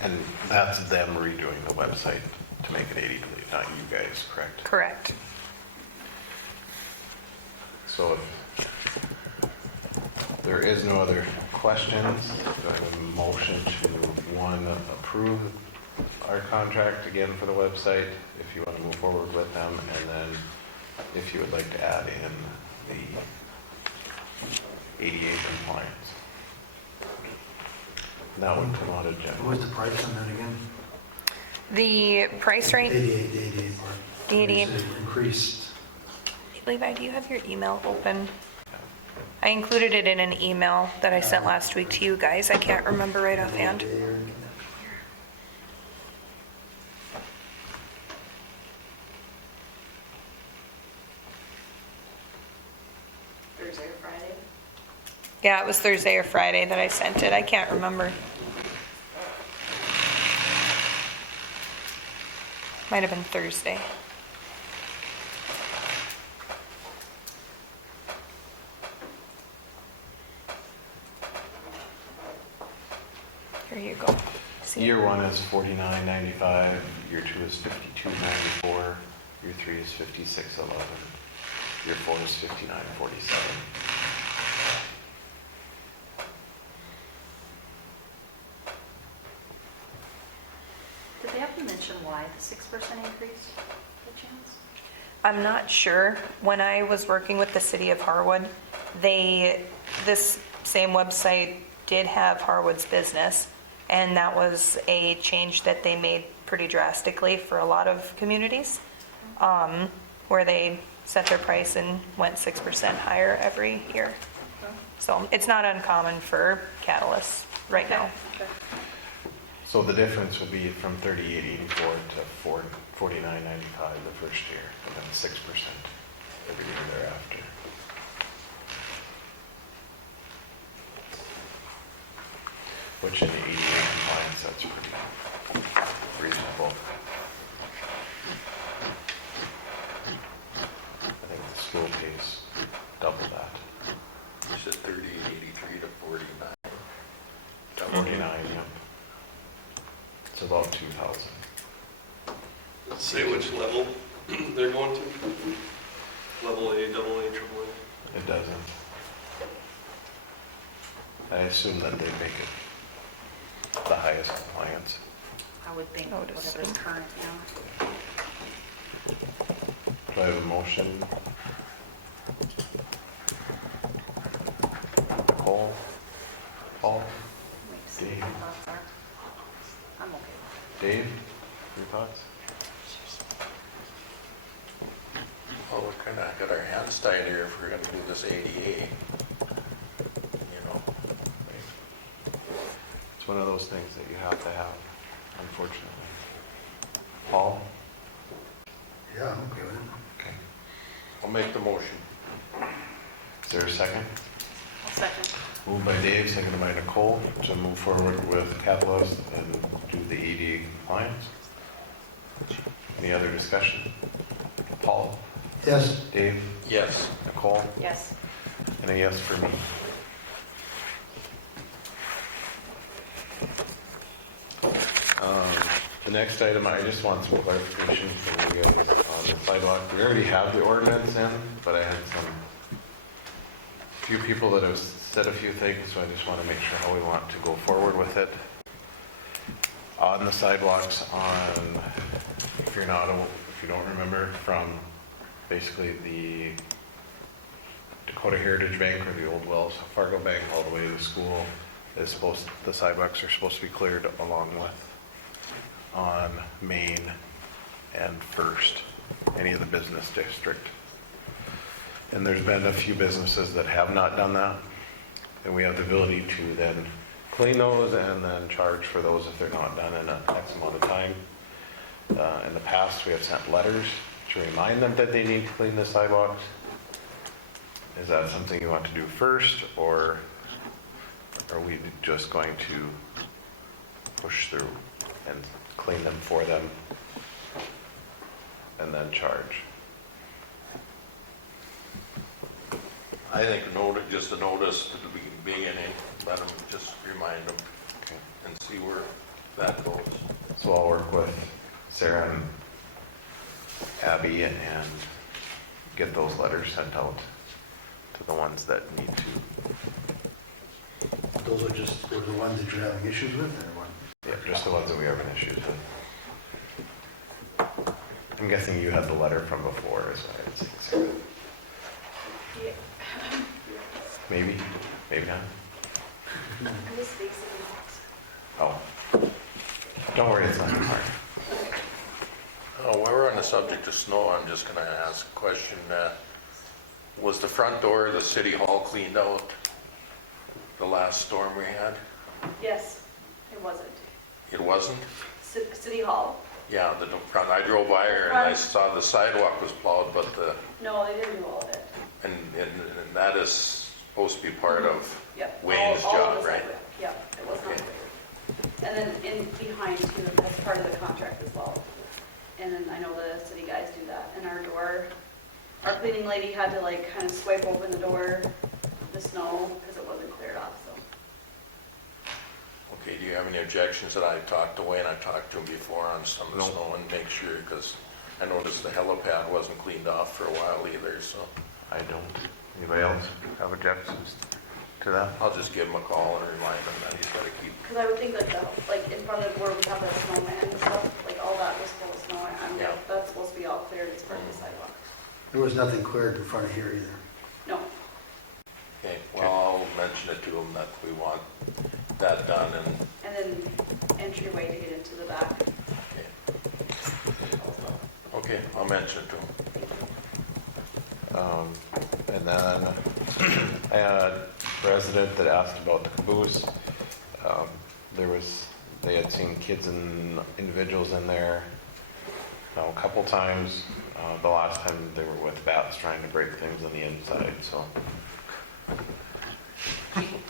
And that's them redoing the website to make it ADA, not you guys, correct? Correct. So if there is no other questions, do I have a motion to, one, approve our contract again for the website, if you want to move forward with them, and then if you would like to add in the ADA compliance. That would come out of What general. was the price on that again? The price range, The ADA part. The ADA. You said it increased. Levi, do you have your email open? I included it in an email that I sent last week to you guys. I can't remember right offhand. Thursday or Friday? Yeah, it was Thursday or Friday that I sent it. I can't remember. Might have been Thursday. Here you go. See? Year 1 is $49.95, year 2 is $52.94, year 3 is $56.11, year 4 is $59.47. Did they have to mention why the 6% increase, by chance? I'm not sure. When I was working with the city of Harwood, this same website did have Harwood's business, and that was a change that they made pretty drastically for a lot of communities, where they set their price and went 6% higher every year. So it's not uncommon for catalysts right now. Okay. So the difference will be from $38.84 to $49.95 the first year, and then 6% every year thereafter. Which in the ADA compliance, that's pretty reasonable. I think the school pays double that. You said 38.83 to 49. 49, yep. It's about 2,000. Say which level they're going to? Level A, double A, triple A? It doesn't. I assume that they make it the highest compliance. I would think I would whatever's assume. current now. Do I have a motion? Nicole? Paul? Maybe see what my thoughts are. I'm okay. Dave? Your thoughts? Well, we're kind of got our hands tied here if we're going to do this ADA. You know, It's one of those things that you have to have, unfortunately. Paul? Yeah, I'm okay with it. Okay. I'll make the motion. Is there a second? I'll second. Moved by Dave, seconded by Nicole, to move forward with Catalyst and do the ADA compliance. Any other discussion? Paul? Yes, Dave? Yes. Nicole? Yes. And a yes for me. The next item, I just want some clarification from you guys on the sidewalk. We already have the ordinance in, but I had few people that have said a few things, so I just want to make sure how we want to go forward with it. On the sidewalks if you don't remember, from basically the Dakota Heritage Bank or the old Wells Fargo Bank all the way to the school, the sidewalks are supposed to be cleared along with on Main and First, any of the business district. And there's been a few businesses that have not done that, and we have the ability to then clean those and then charge for those if they're not done in an X amount of time. In the past, we have sent letters to remind them that they need to clean the sidewalks. Is that something you want to do first, or are we just going to push through and clean them for them and then charge? I think just a notice at the beginning, let them just remind them Okay. and see where that goes. So I'll work with Sarah and Abby and get those letters sent out to the ones that need to. those are the ones that you're having issues with, or what? Yeah, just the ones that we have an issue with. I'm guessing you had the letter from before, is what I'd say, Sarah. Yeah. Maybe, maybe not. This big city Oh, don't worry, it's not hard. Oh, while we're on the subject of snow, I'm just going to ask a question. Was the front door of the city hall cleaned out the last storm we had? Yes, it wasn't. It wasn't? City Hall? Yeah, the front. I drove by here and I saw the sidewalk was plowed, but No, they didn't do all of it. and that is supposed to be part of Yep. Wayne's all of job, the right? sidewalk. Yep, it was not Okay. clear. And then in behind too, that's part of the contract as well. And then I know the city guys do that. And our door, our cleaning lady had to like kind of swipe open the door, the snow, because it wasn't cleared off, so. Okay, do you have any objections that I talked to Wayne? I talked to him before on some of the No. snow and make sure, because I noticed the helipad wasn't cleaned off for a while either, so I don't. Anybody else have objections to that? I'll just give him a call and remind him that he's gotta keep. Because I would think like that, like in front of where we have that snowman and stuff, like all that was full of snow. I mean, Yeah. that's supposed to be all cleared as part of the sidewalk. There was nothing cleared in front of here either. No, Okay, well, I'll mention it to him that we want that done and, and then entryway to get into the back. okay, I'll mention it to him. And then I had a resident that asked about the caboose. They had seen kids and individuals in there a couple times. The last time they were with bats trying to break things on the inside, so.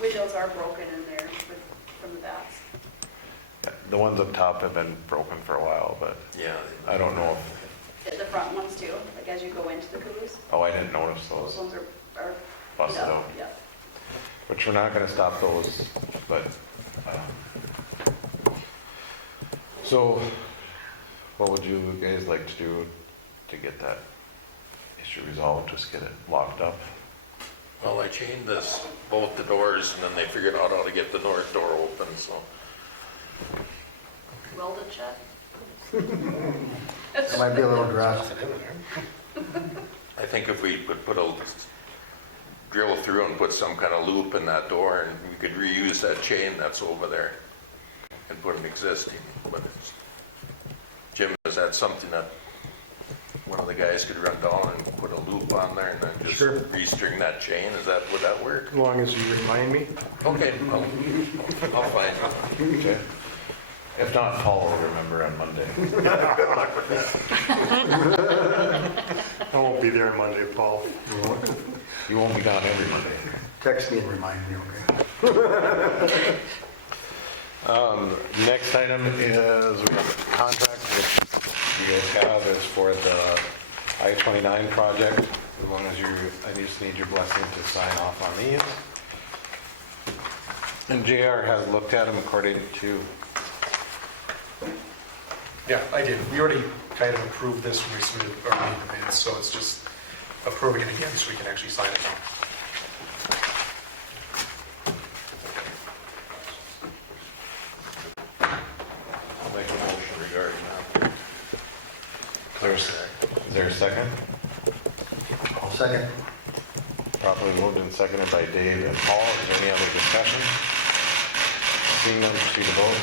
Windows are broken in there from the bats. Yeah, the ones up top have been broken for a while, but Yeah. I don't know The front ones too, like as you go into the caboose, I didn't notice those those ones are busted beat up. out. Yeah. Which we're not gonna stop those, but, so what would you guys like to do to get that issue resolved? Just get it locked up? Well, I chained both the doors, and then they figured out how to get the north door open, so. Welded shut. It might be a little drastic. I think if we could drill through and put some kind of loop in that door, and we could reuse that chain that's over there and put an existing, but it's, Jim, is that something that one of the guys could run down and put a loop on there and then just Sure. restring that chain? Would that work? As long as you remind me. Okay, I'll find it. Okay. If not, Paul will remember on Monday. I won't be there Monday, Paul. You won't be gone every Monday. Text me and remind me, okay? Next item is we have a contract that you guys have is for the I-29 project. As long as I just need your blessing to sign off on these. And JR has looked at them according to, Yeah, I did. We already kind of approved this when we submitted our meeting minutes, so it's just approving it again so we can actually sign it now. I'll make a motion regarding that. is there a second? I'll second. Properly moved and seconded by Dave and Paul. Is there any other discussion? Seeing none, proceed to vote.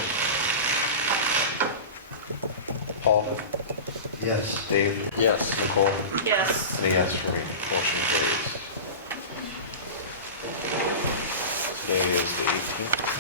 Paul? Yes. Dave? Yes. Nicole? Yes. And a yes for me. Motion carries. Today is the 18th.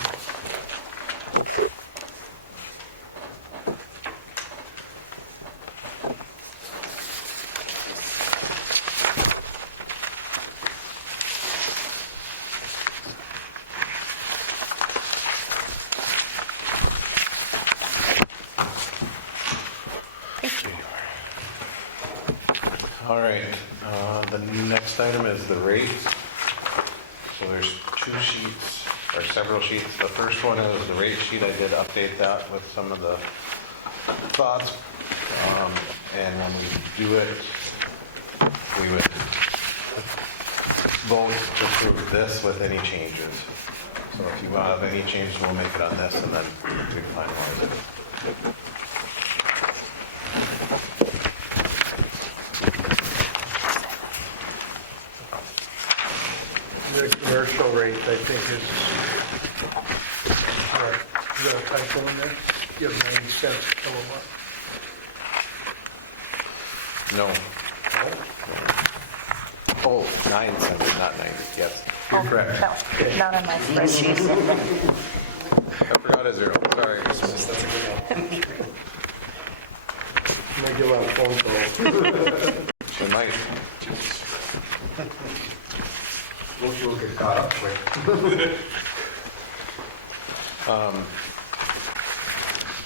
All right, the next item is the rates. So there's two sheets, or several sheets. The first one is the rate sheet. I did update that with some of the thoughts. And when we do it, we would vote to approve this with any changes. So if you have any changes, we'll make it on this and then we finalize it. The commercial rate, I think, is a typo in there. You have 90 cents a kilowatt. No. Oh, 9 cents, not 90, yes. You're correct. No, not on my spreadsheet. I forgot a zero, sorry. That's a good one. Might get a lot of phone calls. It might. We'll get caught up quick.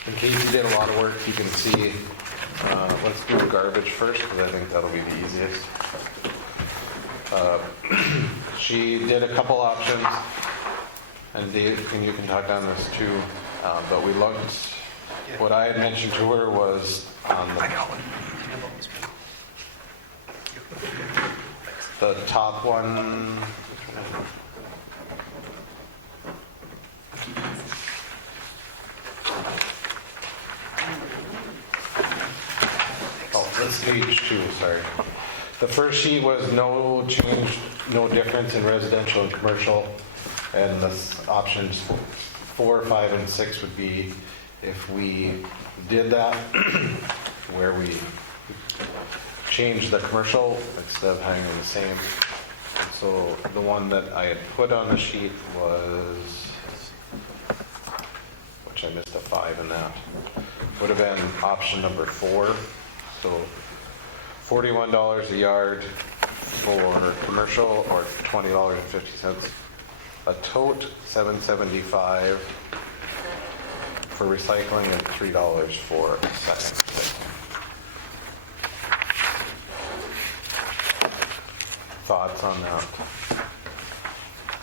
In case you did a lot of work, you can see, let's do the garbage first, because I think that'll be the easiest. She did a couple options, and Dave, you can talk on this too. But we looked, what I had mentioned to her was on the top one. Oh, that's page 2, sorry. The first sheet was no change, no difference in residential and commercial. And the options 4, 5, and 6 would be if we did that, where we change the commercial instead of having the same. And so the one that I had put on the sheet was, which I missed a 5 in that, would have been option number 4. So $41 a yard for commercial or $20.50. A tote, $7.75 for recycling and $3 for second. Thoughts on that?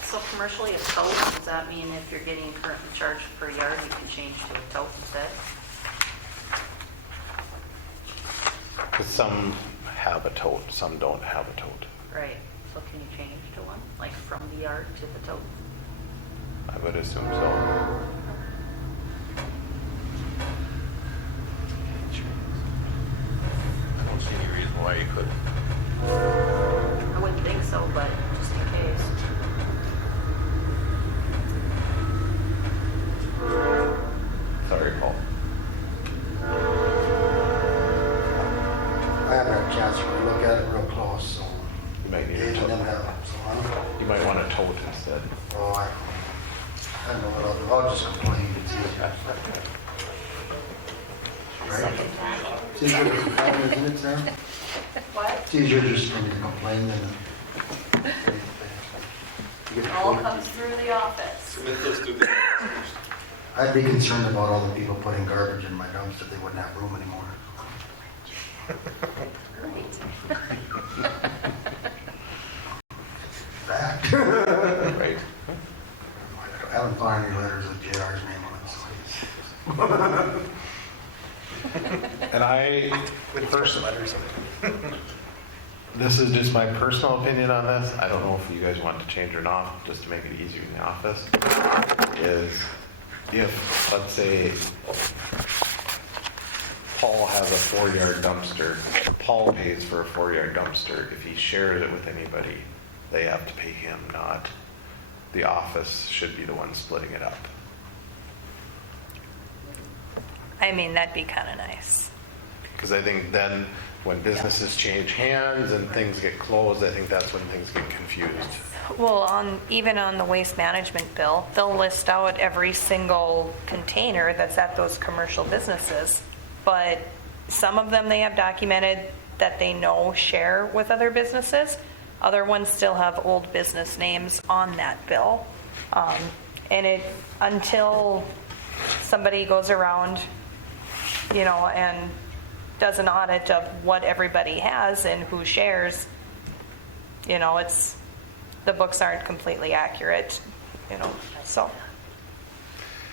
So commercially a tote, does that mean if you're getting currently charged per yard, you can change to a tote instead? Because some have a tote, some don't have a tote. Right, so can you change to one, like from the yard to the tote? I would assume so. I don't see any reason why you couldn't. I wouldn't think so, but just in case. Sorry, Paul. I haven't had a chance to look at it real close, so. You might need a Dave and them tote. have it, so I'm, You might want a tote instead. oh, I don't know what I'll do, I'll just complain, it's easier. Right? It's easier to complain, isn't it, Sarah? What? It's easier just for me to complain than. You get It all quoted. comes through the office. Submit those to the, I'd be concerned about all the people putting garbage in my dumpster, they wouldn't have room anymore. Great. Fact. Right. I haven't found any letters with JR's name on it, so. And I, this is just my personal opinion on this. I don't know if you guys want to change or not, just to make it easier in the office. Is if, let's say, Paul has a 4-yard dumpster, Paul pays for a 4-yard dumpster. If he shares it with anybody, they have to pay him, not the office should be the one splitting it up. I mean, that'd be kind of nice. Because I think then when businesses change hands and things get closed, I think that's when things get confused. Well, even on the waste management bill, they'll list out every single container that's at those commercial businesses. But some of them they have documented that they know share with other businesses. Other ones still have old business names on that bill. And until somebody goes around, and does an audit of what everybody has and who shares, the books aren't completely accurate, so.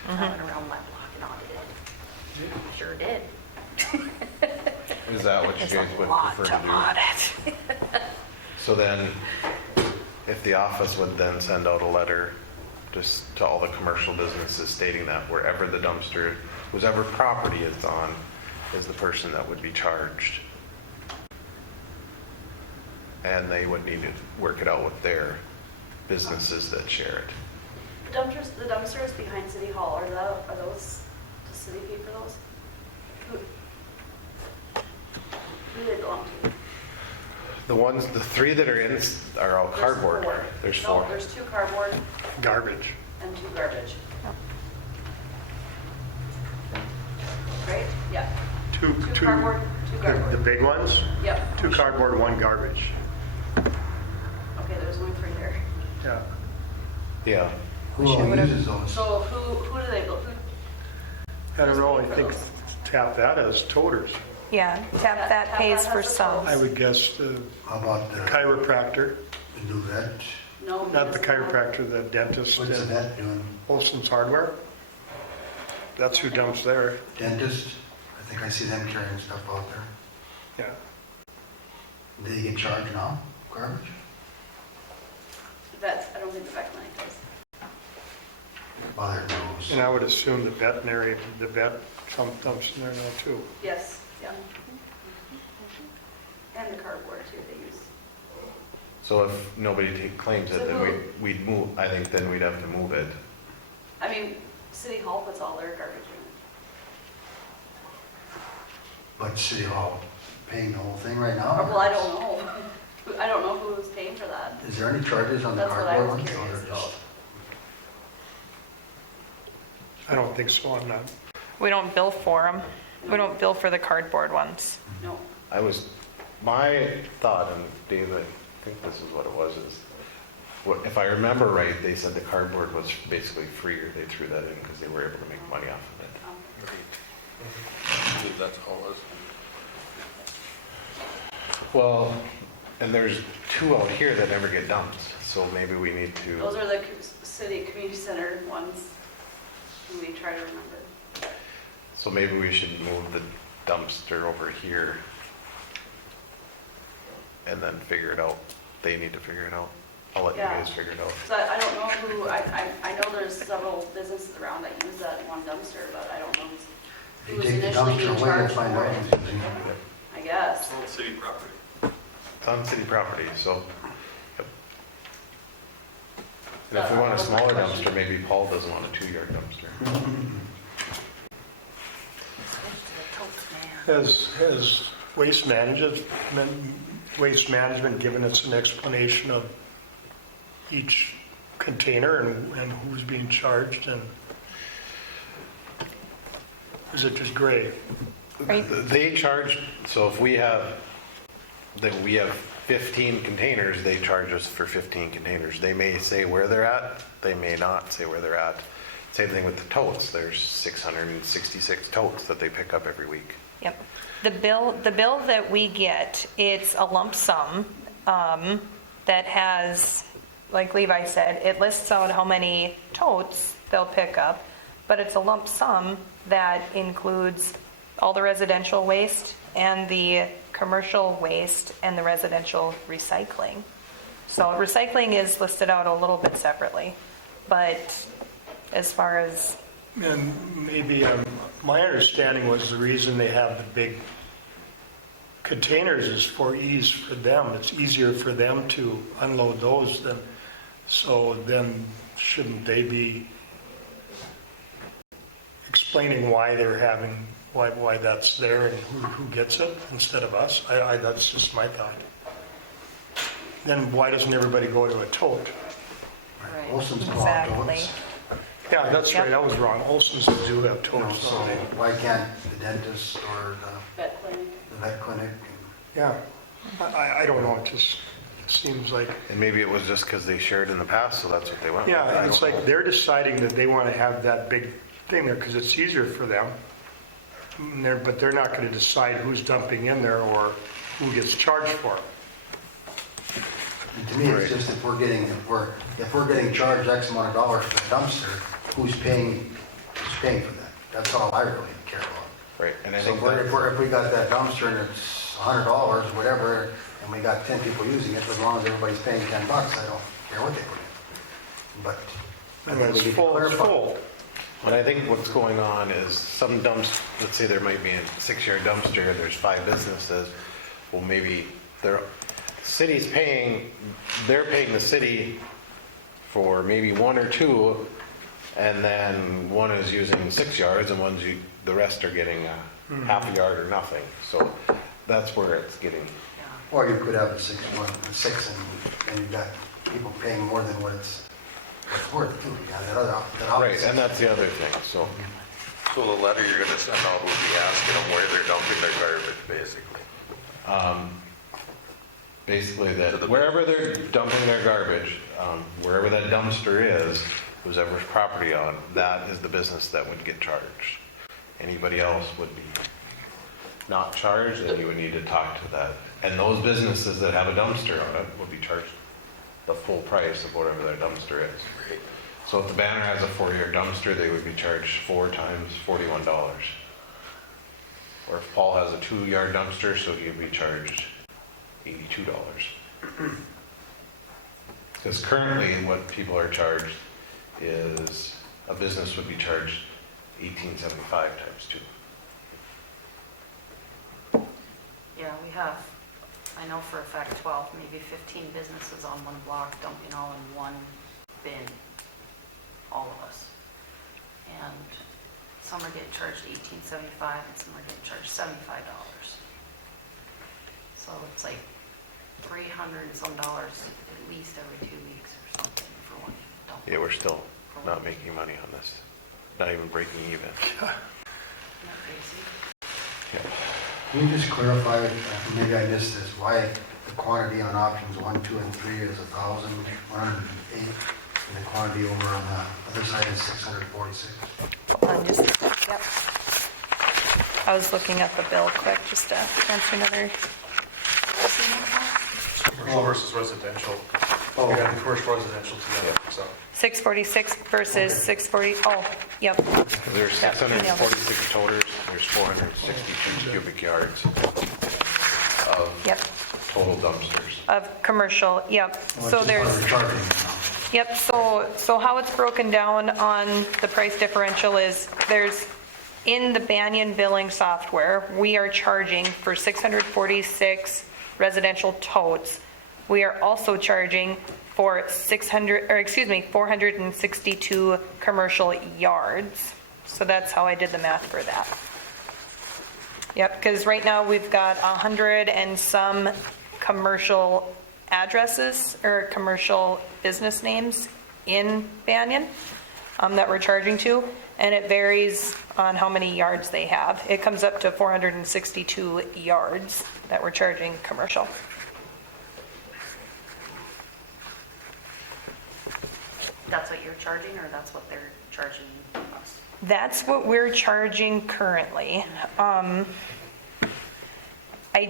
I went around my block and audited. Sure did. Is that what you There's guys a would lot prefer to to do? audit. So then, if the office would then send out a letter just to all the commercial businesses stating that wherever the dumpster, whoever property it's on, is the person that would be charged. And they would need to work it out with their businesses that share it. The dumpsters behind City Hall, are those, does city pay for those? Who do they belong to? The 3 that are in are all cardboard. There's 4. No, there's 2 cardboard Garbage. and 2 garbage. Right? Yeah. Two, 2 cardboard, 2 the cardboard. big ones, Yep. 2 cardboard, 1 garbage. Okay, there's only 3 there. Yeah. Yeah. Who all uses those? So who do they, who? I don't know, I think tap that as toters. Yeah, tap that pays for some. I would guess the How about the chiropractor, new vet? No. not the chiropractor, the dentist What's the at vet doing? Olson's Hardware. That's who dumps there. Dentist, I think I see them carrying stuff out there. Yeah. Do they get charged now, garbage? I don't think the vet clinic does. Well, there goes. And I would assume the veterinary, the vet dumps in there now too. Yes, yeah. And the cardboard too, they use. So if nobody claims it, then we'd move, I think then we'd have to move it. I mean, City Hall puts all their garbage in it. But City Hall paying the whole thing right now? Well, I don't know. I don't know who's paying for that. Is there any charges on the That's what I cardboard was ones? Or curious they're about. just- I don't think so, I'm not. We don't bill for them. We don't bill for the cardboard ones. No. My thought, and Dave, I think this is what it was, is, if I remember right, they said the cardboard was basically free, or they threw that in because they were able to make money off of it. I believe that's all it was. Well, and there's 2 out here that never get dumped, so maybe we need to. Those are the city community center ones. And we try to remember. So maybe we should move the dumpster over here and then figure it out. They need to figure it out. I'll let you Yeah. guys figure it out. So I don't know who, I know there's several businesses around that use that one dumpster, but I don't know If you who's take the initially dumpster being away, you'll charged find for out it, who's using it. I guess. It's on city property. It's on city property, so. Yep. And if we want a smaller dumpster, maybe Paul doesn't want a 2-yard dumpster. Has Waste Management given us an explanation of each container and who's being charged, and is it just gray? Right. They charge, so if we have 15 containers, they charge us for 15 containers. They may say where they're at, they may not say where they're at. Same thing with the totes. There's 666 totes that they pick up every week. Yep. The bill that we get, it's a lump sum that has, like Levi said, it lists out how many totes they'll pick up, but it's a lump sum that includes all the residential waste and the commercial waste and the residential recycling. So recycling is listed out a little bit separately, but as far as And maybe, my understanding was the reason they have the big containers is for ease for them. It's easier for them to unload those than, so then shouldn't they be explaining why they're having, why that's there and who gets it instead of us? That's just my thought. Then why doesn't everybody go to a tote? Right. Olson's called exactly. totes. Yeah, that's right, I was wrong. Olson's do have You know, totes. so why can't the dentist or Vet clinic. the vet clinic? Yeah, I don't know, it just seems like, And maybe it was just because they shared in the past, so that's what they went with. yeah, I it's don't like know. they're deciding that they want to have that big thing there because it's easier for them. But they're not going to decide who's dumping in there or who gets charged for it. And to me, it's Right. just if we're getting charged X amount of dollars for the dumpster, who's paying for that? That's all I really care about. Right, and I So think if we got that dumpster and it's $100, whatever, and we got 10 people using it, as long as everybody's paying $10, I don't care what they put in. But I And think we it's need to full, it's clarify. full. But I think what's going on is some let's say there might be a 6-yard dumpster, there's 5 businesses. Well, maybe the city's they're paying the city for maybe 1 or 2, and then one is using 6 yards and the rest are getting half a yard or nothing. So that's where it's getting, Or you could have a 6 and you've got people paying more than what it's worth too. You got that right, opposite. and that's the other thing, so. So the letter you're gonna send out will be asking them where they're dumping their garbage, basically. Basically that wherever they're dumping their garbage, wherever that dumpster is, whose ever's property on, that is the business that would get charged. Anybody else would be not charged, and you would need to talk to that. And those businesses that have a dumpster on it would be charged the full price of whatever their dumpster is. So if the banner has a 4-yard dumpster, they would be charged 4 times $41. Or if Paul has a 2-yard dumpster, so he'd be charged $82. Because currently what people are charged is, a business would be charged $18.75 times 2. Yeah, we have, I know for a fact 12, maybe 15 businesses on one block dumping all in one bin, all of us. And some are getting charged $18.75 and some are getting charged $75. So it's like $300 and some dollars at least every 2 weeks or something for one dump. Yeah, we're still not making money on this. Not even breaking even. Isn't that crazy? Yeah. Can you just clarify, maybe I missed this, why the quantity on options 1, 2, and 3 is 1,108, and the quantity over on the other side is 646? Hold on, just, yep. I was looking at the bill quick, just to answer another. Commercial versus residential. Oh. We got the commercial residential together, so. 646 versus 640, oh, yep. There's Yep, 646 toters, there's 462 cubic yards of Yep, total dumpsters. of commercial, yep. Well, So it's just there's, what we're charging now. yep, so how it's broken down on the price differential is there's, in the Banyan billing software, we are charging for 646 residential totes. We are also charging for 462 commercial yards. So that's how I did the math for that. Yep, because right now we've got 100 and some commercial addresses or commercial business names in Banyan that we're charging to, and it varies on how many yards they have. It comes up to 462 yards that we're charging commercial. That's what you're charging, or that's what they're charging us? That's what we're charging currently. I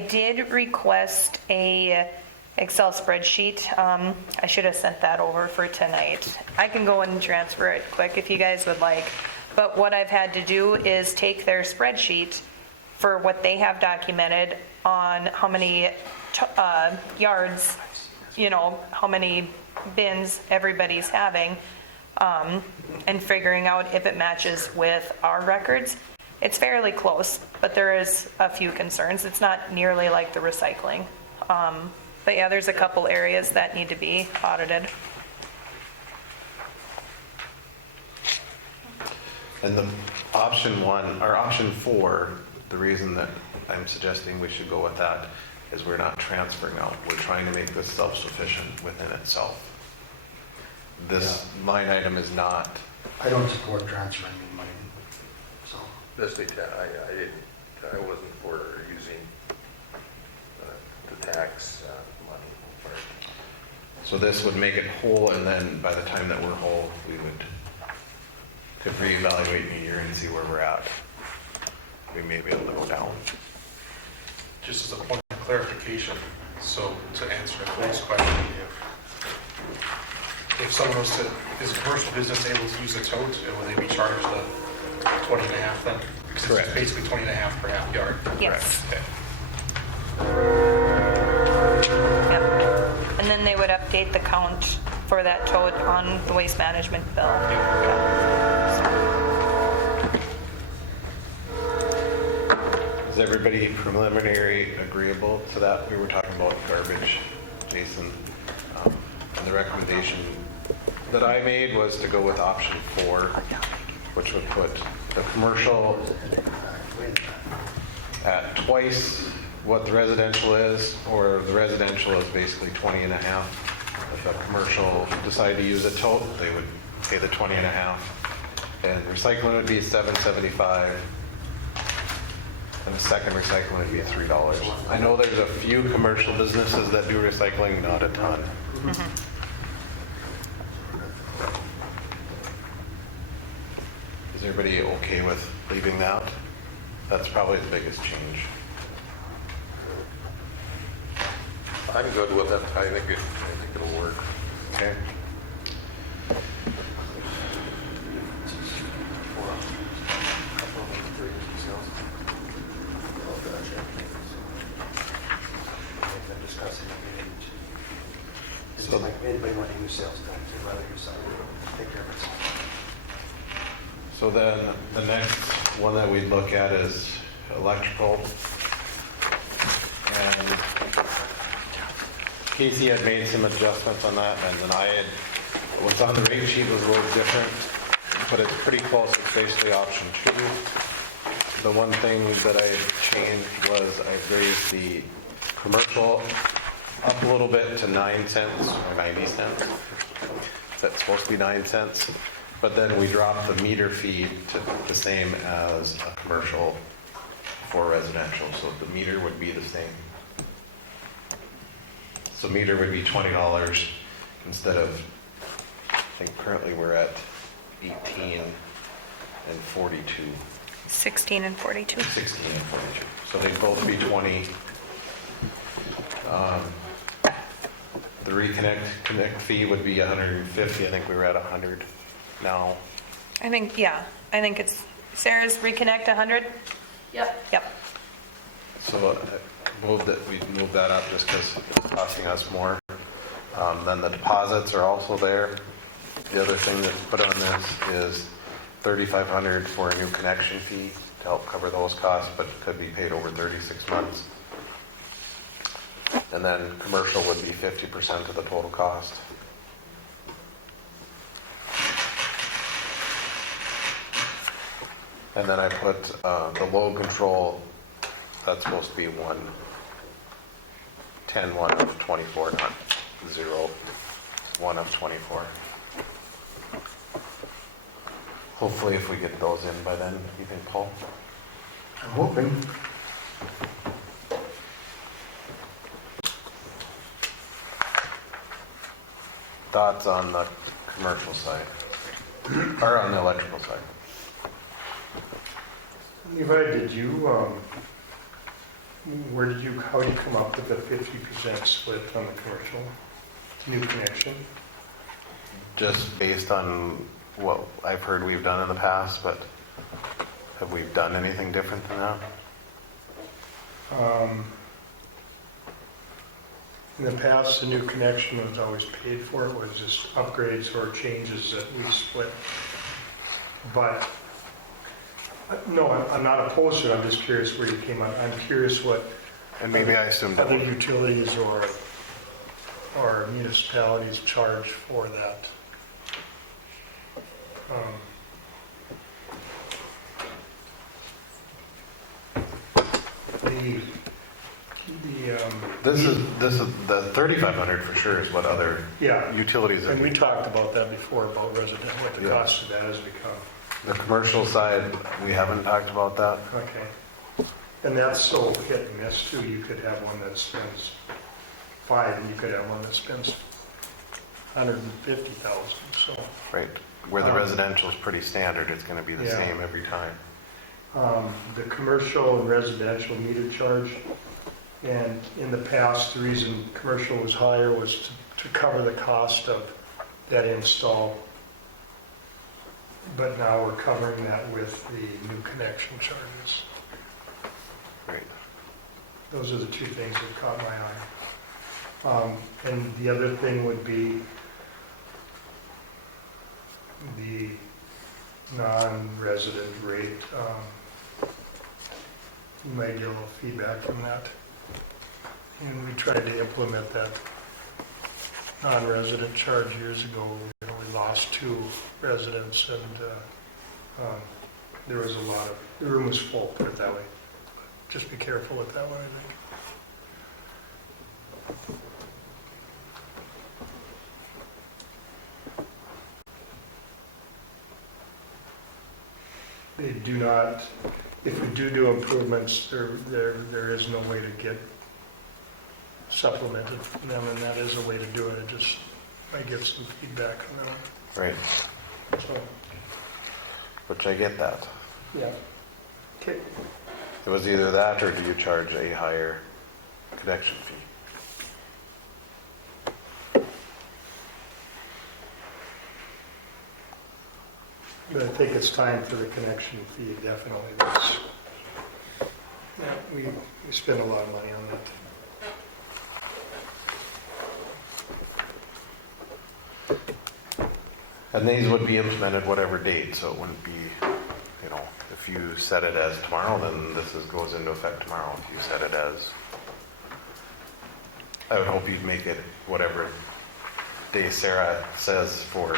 did request a Excel spreadsheet. I should have sent that over for tonight. I can go and transfer it quick if you guys would like. But what I've had to do is take their spreadsheet for what they have documented on how many yards, how many bins everybody's having, and figuring out if it matches with our records. It's fairly close, but there is a few concerns. It's not nearly like the recycling. But yeah, there's a couple areas that need to be audited. And the option 1, or option 4, the reason that I'm suggesting we should go with that is we're not transferring out. We're trying to make this self-sufficient within itself. This line item is not. I don't support transferring any money, so. I wasn't for using the tax money for it. So this would make it whole, and then by the time that we're whole, we could reevaluate in a year and see where we're at. We may be able to go down. Just as a point of clarification, so to answer Nicole's question, if someone was to, is a commercial business able to use a tote, will they be charged the 20 and a half then? Because Correct. it's basically 20 and a half per half yard. Yes. Correct. Yep. And then they would update the count for that tote on the waste management bill. Is everybody preliminary agreeable to that? We were talking about garbage, Jason. And the recommendation that I made was to go with option 4, which would put the commercial at twice what the residential is, or the residential is basically 20 and a half. If a commercial decided to use a tote, they would pay the 20 and a half. And recycling would be $7.75. And the second recycling would be $3. I know there's a few commercial businesses that do recycling, not a ton. Is everybody okay with leaving that? That's probably the biggest change. I'm good with it. I think it'll work. Okay. So- like anybody want to use sales tax, they'd rather use something, take care of it. So then the next one that we'd look at is electrical. And Casey had made some adjustments on that, and then I had, what's on the rate sheet was a little different, but it's pretty close. It's basically option 2. The one thing that I changed was I raised the commercial up a little bit to 9 cents or 90 cents. That's supposed to be 9 cents. But then we dropped the meter fee to the same as a commercial for residential. So the meter would be the same. So meter would be $20 instead of, I think currently we're at 18 and 42. 16 and 42. 16 and 42. So they'd both be 20. The reconnect fee would be 150. I think we were at 100 now. I think, yeah, I think it's, Sarah's reconnect 100? Yep. Yep. So we moved that up just because it's costing us more. Then the deposits are also there. The other thing that's put on this is $3,500 for a new connection fee to help cover those costs, but it could be paid over 36 months. And then commercial would be 50% of the total cost. And then I put the load control, that's supposed to be 1 of 24, not 0, 1 of 24. Hopefully if we get those in by then, you think, Paul? I'm hoping. Thoughts on the commercial side, or on the electrical side? Levi, did you, how did you come up with the 50% split on the commercial new connection? Just based on what I've heard we've done in the past, but have we done anything different than that? In the past, the new connection was always paid for. It was just upgrades or changes that we split. But, no, I'm not opposed to it. I'm just curious where you came on. I'm curious what And maybe I assumed other that. utilities or municipalities charge for that. This is the 3,500 for sure is what other Yeah, utilities are. and we talked about that before, about resident, what the Yeah. cost of that has become. The commercial side, we haven't talked about that. Okay. And that's so hit and miss too. You could have one that spends 5 and you could have one that spends 150,000, so. Right, where the residential is pretty standard, it's gonna be the Yeah. same every time. The commercial and residential meter charge, and in the past, the reason commercial was higher was to cover the cost of that install. But now we're covering that with the new connection charges. Right. Those are the two things that caught my eye. And the other thing would be the non-resident rate. You might get a little feedback from that. And we tried to implement that non-resident charge years ago. You know, we lost 2 residents and there was a lot of, the room was full, put it that way. Just be careful with that one, I think. They do not, if we do improvements, there is no way to get supplemented from them, and that is a way to do it. I get some feedback from them. Right, So, which I get that. yeah. Okay. It was either that or do you charge a higher connection fee? But I think it's time for the connection fee, definitely. That's, yeah, we spend a lot of money on that. And these would be implemented whatever date, so it wouldn't be, you know, if you set it as tomorrow, then goes into effect tomorrow. If you set it as, I would hope you'd make it whatever day Sarah says for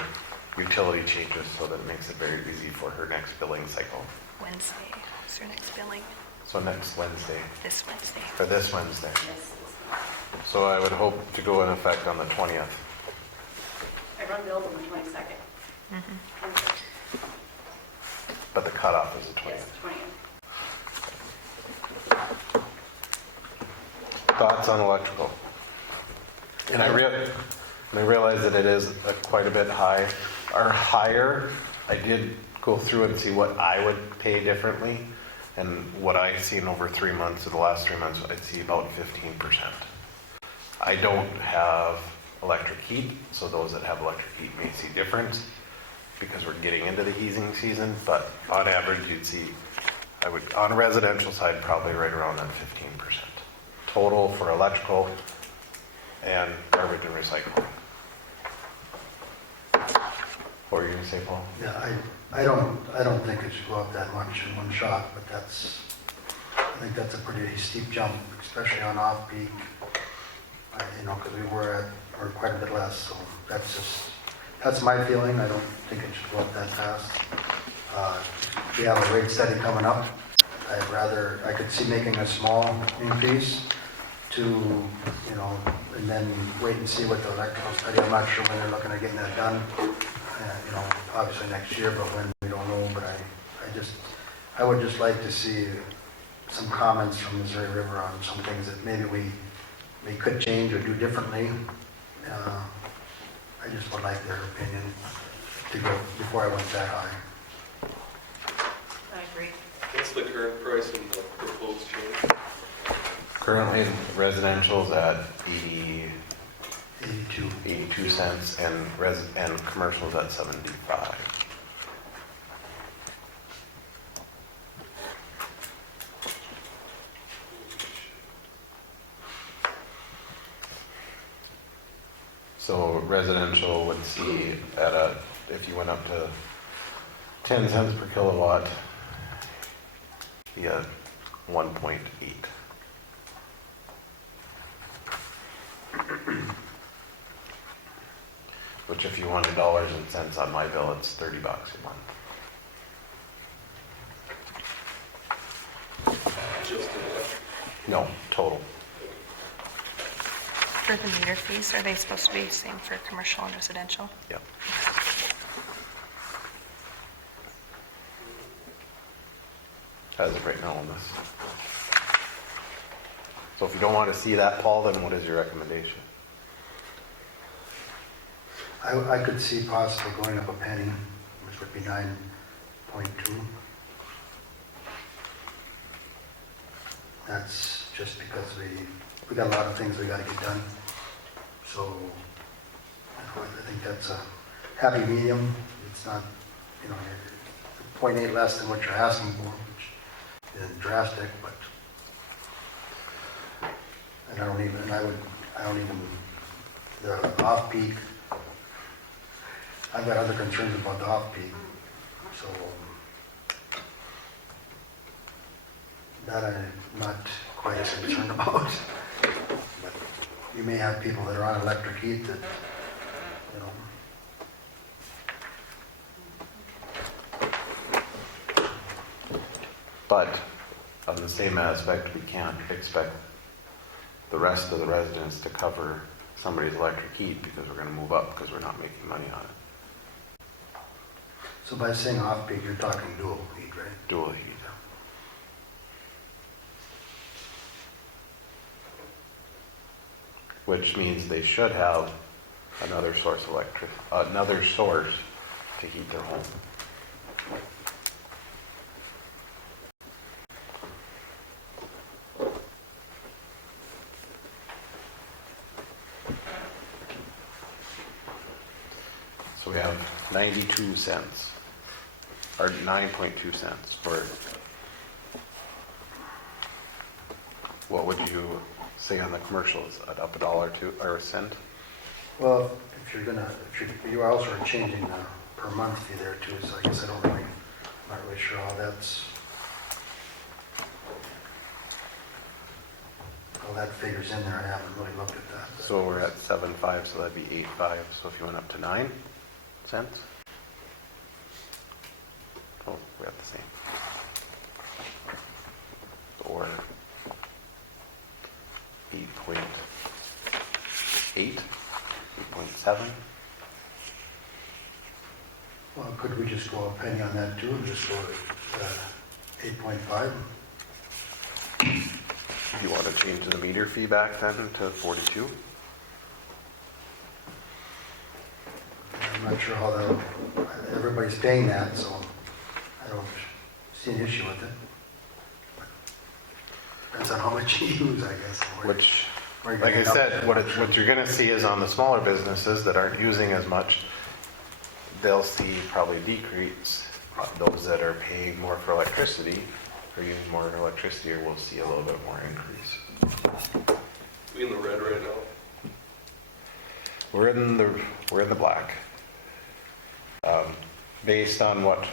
utility changes, so that it makes it very easy for her next billing cycle. Wednesday, what's your next billing? So next Wednesday, This Wednesday. or this Wednesday. Yes. So I would hope to go in effect on the 20th. I run bills on the 22nd. But the cutoff is the 20th. Yes, 20th. Thoughts on electrical? And I realize that it is quite a bit high, or higher. I did go through and see what I would pay differently, and what I've seen over 3 months, or the last 3 months, I'd see about 15%. I don't have electric heat, so those that have electric heat may see difference because we're getting into the heating season, but on average, you'd see, on a residential side, probably right around that 15%. Total for electrical and garbage and recycling. What were you gonna say, Paul? Yeah, I don't think it should go up that much in one shot, but I think that's a pretty steep jump, especially on off-peak. You know, because we're quite a bit less, so that's my feeling. I don't think it should go up that fast. We have a rate study coming up. I could see making a small increase to, you know, and then wait and see what the electrical study, I'm not sure when they're looking at getting that done. You know, obviously next year, but when, we don't know. But I would just like to see some comments from Missouri River on some things that maybe we could change or do differently. I just would like their opinion to go before I went that high. I agree. What's the current price and the proposed change? Currently, residential's at 82. 82 cents, and commercial's at 75. So residential would see if you went up to 10 cents per kilowatt, you had 1.8. Which if you wanted dollars and cents on my bill, it's $30 a month. Just No, total. For the meter fees, are they supposed to be the same for commercial and residential? Yep. As of right now on this. So if you don't want to see that, Paul, then what is your recommendation? I could see possibly going up a penny, which would be 9.2. That's just because we got a lot of things we got to get done. So I think that's a happy medium. It's not, you know, 0.8 less than what you're asking for, which is drastic, but I don't even, the off-peak, I've got other concerns about the off-peak, so that I'm not quite as concerned about. But you may have people that are on electric heat that, you know. But on the same aspect, we can't expect the rest of the residents to cover somebody's electric heat because we're going to move up because we're not making money on it. So by saying off-peak, you're talking dual heat, right? Dual heat. Which means they should have another source to heat their home. So we have 92 cents, or 9.2 cents for, what would you say on the commercials, up $1 or a cent? Well, you also are changing per month fee there too, so I guess I'm not really sure how that figures in there. I haven't really looked at that. So we're at 7.5, so that'd be 8.5. So if you went up to 9 cents, oh, we have the same. Or 8.8, 8.7. Well, could we just go a penny on that too, and just go 8.5? You want to change the meter fee back then to 42? I'm not sure how that, everybody's paying that, so I don't see an issue with it. Depends on how much you use, I guess. Which, Where you're like I gonna said, end up. what you're going to see is on the smaller businesses that aren't using as much, they'll see probably decrease. Those that are paying more for electricity or using more electricity will see a little bit more increase. We in the red right now. We're in the black. Based on what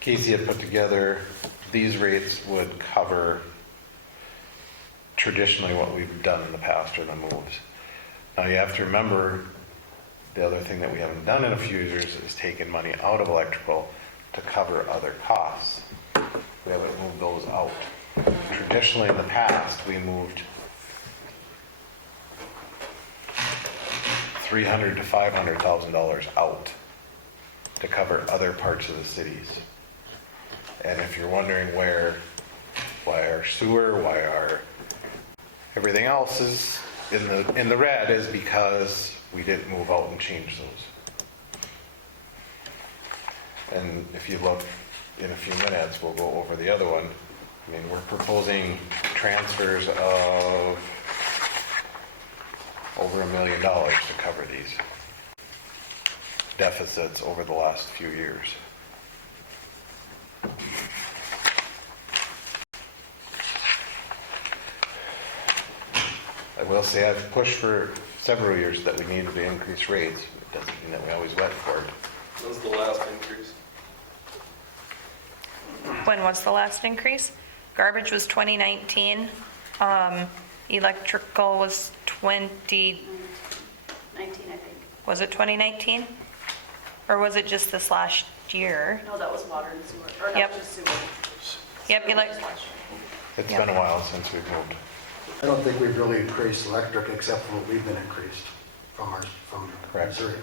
Casey had put together, these rates would cover traditionally what we've done in the past or the moves. Now you have to remember, the other thing that we haven't done in a few years is taken money out of electrical to cover other costs. We haven't moved those out. Traditionally in the past, we moved $300,000 to $500,000 out to cover other parts of the cities. And if you're wondering why our sewer, why our everything else is in the red, is because we didn't move out and change those. And if you look in a few minutes, we'll go over the other one. I mean, we're proposing transfers of over $1 million to cover these deficits over the last few years. I will say I've pushed for several years that we needed to increase rates. It doesn't mean that we always went for it. That was the last increase. When was the last increase? Garbage was 2019. Electrical was 19, I think. was it 2019? Or was it just this last year? No, that was water and sewer, or not Yep. just sewer. Yep, Sewer was last year. It's Yeah. been a while since we've moved. I don't think we've really increased electric except for what we've been increased from Correct. Missouri.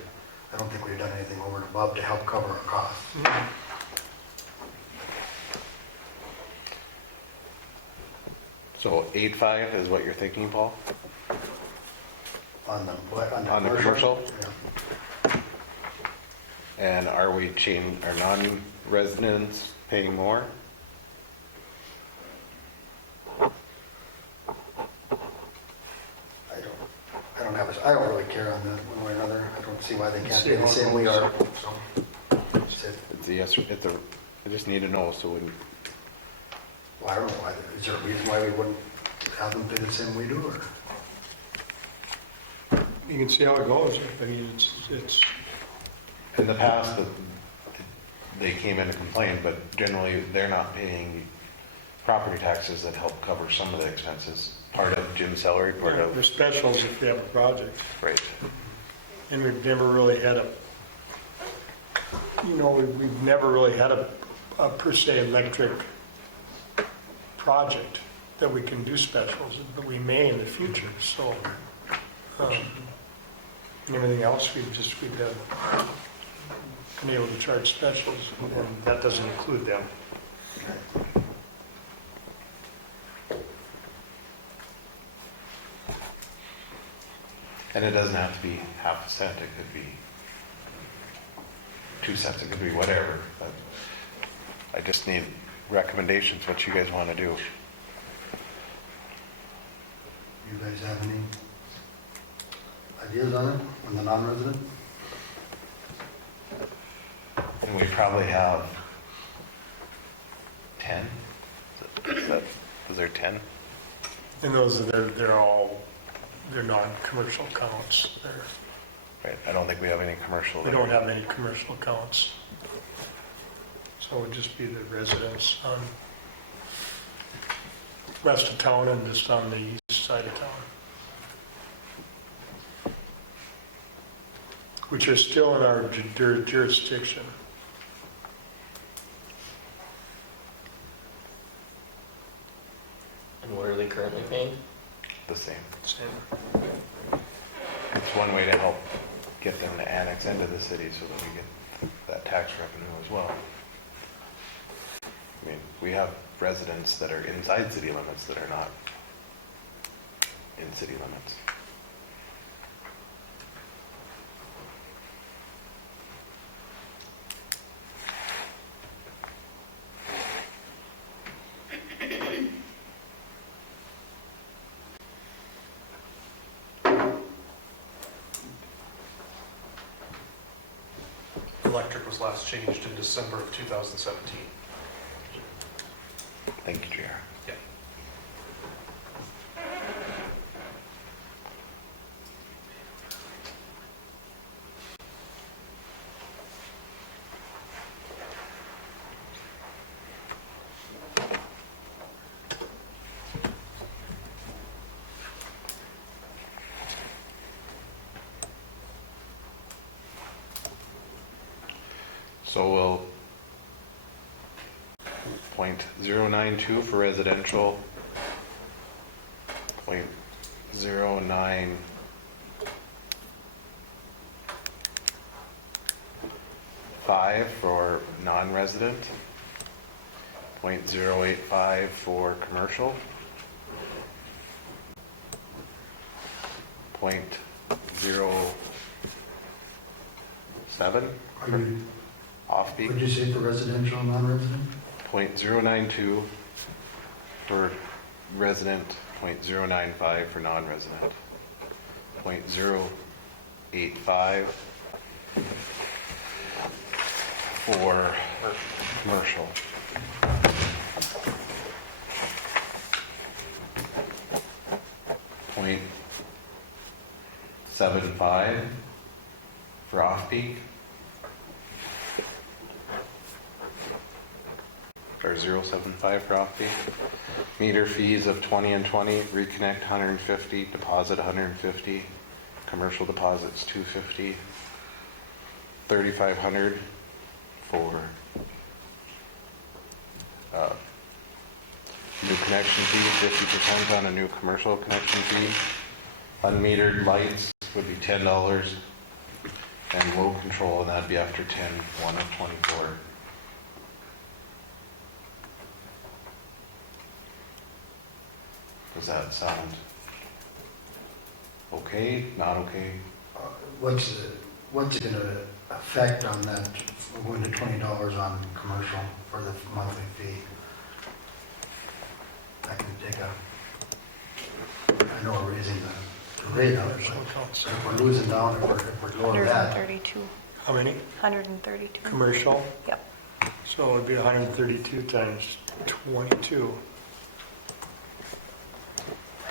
I don't think we've done anything over and above to help cover our costs. So 8.5 is what you're thinking, Paul? On the On the commercial? Yeah. And are we are non-residents paying more? I don't really care on that one way or another. I don't see why they can't pay the same we are, so. That's it. It's a yes, I just need to know so we, Well, I don't know why, is there a reason why we wouldn't have them pay the same we do, or? You can see how it goes. I mean, it's, in the past, they came in to complain, but generally they're not paying property taxes that help cover some of the expenses. Part of Jim's salary, part there's of, specials if you have a project. right. And we've never really had we've never really had a per se electric project that we can do specials, but we may in the future, so. And everything else, we've been able to charge specials, and that doesn't include them. And it doesn't have to be half a cent, it could be 2 cents, it could be whatever. But I just need recommendations, what you guys want to do. You guys have any ideas on it, on the non-resident? And we probably have 10? Is there 10? And they're non-commercial counts. Right, I don't think we have any commercial. We don't have any commercial accounts. So it would just be the residents on west of town and just on the east side of town, which are still in our jurisdiction. And what are they currently paying? The same. Same. It's one way to help get them to annex into the city so that we get that tax revenue as well. I mean, we have residents that are inside city limits that are not in city limits. Electric was last changed in December of 2017. Thank you, JR. Yeah. So we'll .092 for residential, .095 for non-resident, .085 for commercial, .07 Are you, off-peak. what'd you say for residential and non-resident? .092 for resident, .095 for non-resident, .085 for commercial. .75 for off-peak. Or 075 for off-peak. Meter fees of 20 and 20, reconnect 150, deposit 150, commercial deposits 250, 3,500 for new connection fee, 50% on a new commercial connection fee. Unmetered lights would be $10, and load control, and that'd be after 10/1 of 24. Does that sound okay, not okay? What's it gonna affect on that, going to $20 on commercial for the monthly fee? I can take I know we're raising the rate up, but if we're losing down, if we're going that. 132, How many? 132. Commercial? Yep. So it would be 132 times 22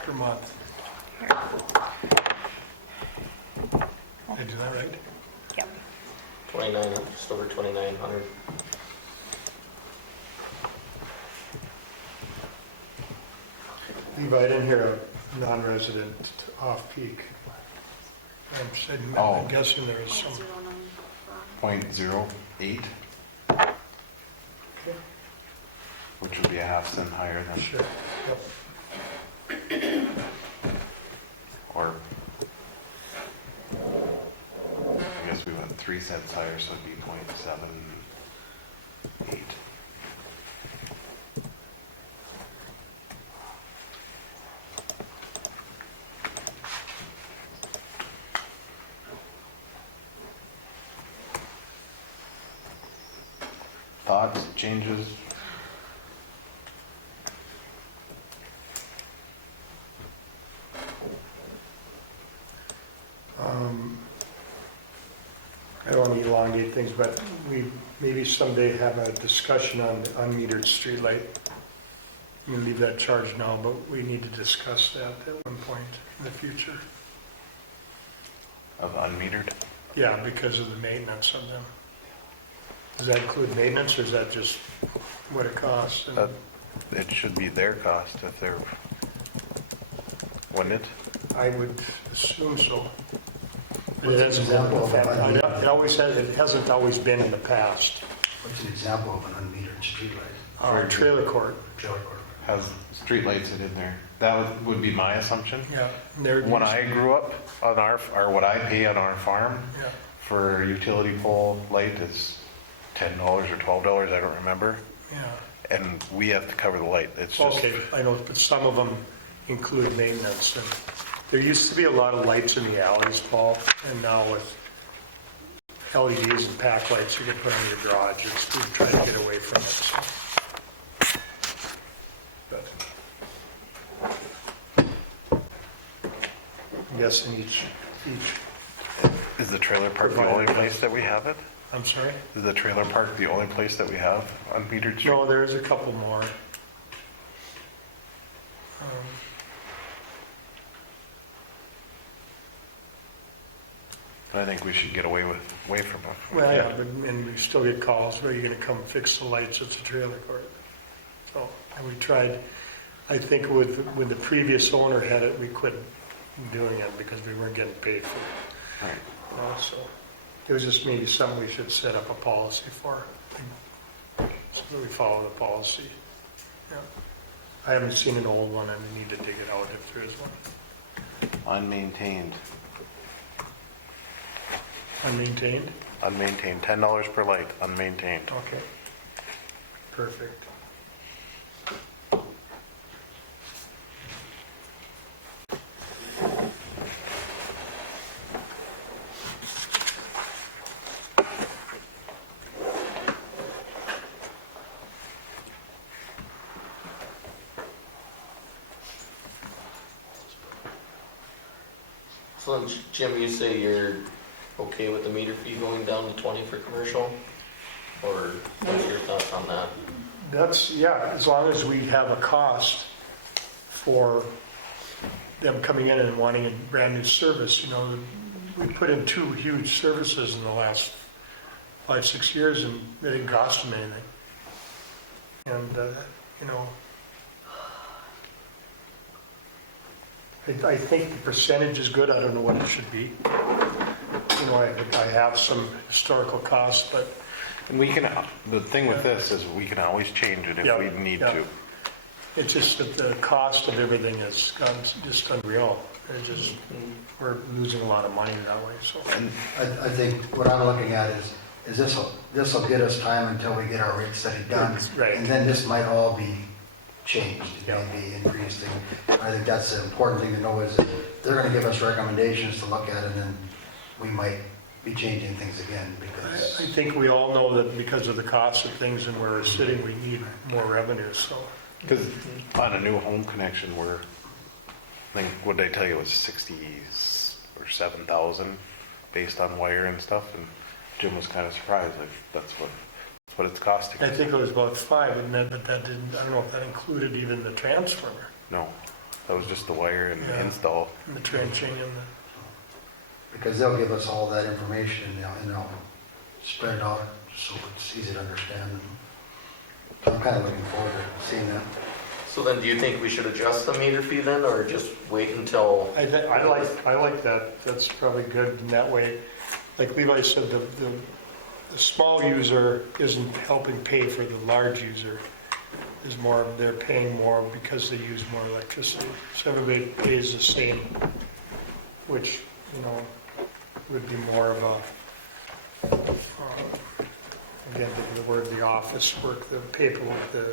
per month. Here. Did I do that right? Yep. 29, just over 2,900. Levi, I didn't hear a non-resident off-peak. Oh. I'm guessing there is some. .08, which would be a half cent higher than, Sure. Yep. or I guess we went 3 cents higher, so it'd be .78. Thoughts, changes? I don't want to elongate things, but we maybe someday have a discussion on the unmetered streetlight. You can leave that charge now, but we need to discuss that at one point in the future. of unmetered. Yeah, because of the maintenance of them. Does that include maintenance, or is that just what it costs? And It should be their cost if they're, wouldn't it? I would assume so. What's an example of an It always has, it hasn't always been in the past. What's an example of an unmetered streetlight? Our trailer court, Trailer court. Has streetlights in there. That would be my assumption. yeah. and they're When used- I grew up on or what I pay on our farm Yeah, for utility pole light is $10 or $12, I don't remember. yeah. And we have to cover the light. It's just, Okay, I know, but some of them include maintenance. And there used to be a lot of lights in the alleys, Paul, and now with LEDs and pack lights you can put on your garage, we're trying to get away from it. So. But I'm guessing each, is the trailer park the only place that we have it? I'm sorry? Is the trailer park the only place that we have unmetered street? No, there's a couple more. I think we should get away from it. Well, yeah, but, and we still get calls, where are you gonna come fix the lights at the trailer court? So, and we tried, I think when the previous owner had it, we quit doing it because we weren't getting paid for it. Right. So, it was just maybe something we should set up a policy for, so that we follow the policy. Yeah. I haven't seen an old one, and we need to dig it out if there is one. Unmaintained. Unmaintained? Unmaintained, $10 per light, unmaintained. Okay. Perfect. So then, Jim, you say you're okay with the meter fee going down to 20 for commercial? Or what's your thoughts on that? That's, yeah, as long as we have a cost for them coming in and wanting a brand new service, you know, we put in 2 huge services in the last 5-6 years and it didn't cost them anything. And, you know, I think the percentage is good, I don't know what it should be. You know, I have some historical costs, but And we can, the thing with this is we can always change it Yeah, if we need yeah. to. it's just that the cost of everything has gotten just unreal. It just, we're losing a lot of money that way, so. And I think what I'm looking at is this'll get us time until we get our rate study done. Right. And then this might all be changed, it Yeah. may be increased. And I think that's the important thing to know is that they're gonna give us recommendations to look at, and then we might be changing things again I because, think we all know that because of the cost of things and where we're sitting, we need more revenue, so. because on a new home connection, I think, what did I tell you, it was 60 or 7,000 based on wire and stuff, and Jim was kind of surprised, like, that's what it's costing. I think it was about 5, and that, but that didn't, I don't know if that included even the transformer, No, that was just the wire and the Yeah. install. and the trenching and the. because they'll give us all that information and they'll spread it out so it's easy to understand. So I'm kind of looking forward to seeing that. So then, do you think we should adjust the meter fee then, or just wait until? I like that, that's probably good in that way. Like Levi said, the small user isn't helping pay for the large user. Is more, they're paying more because they use more electricity. So everybody pays the same, which, you know, would be more of a, again, the word, the office work, the paperwork, the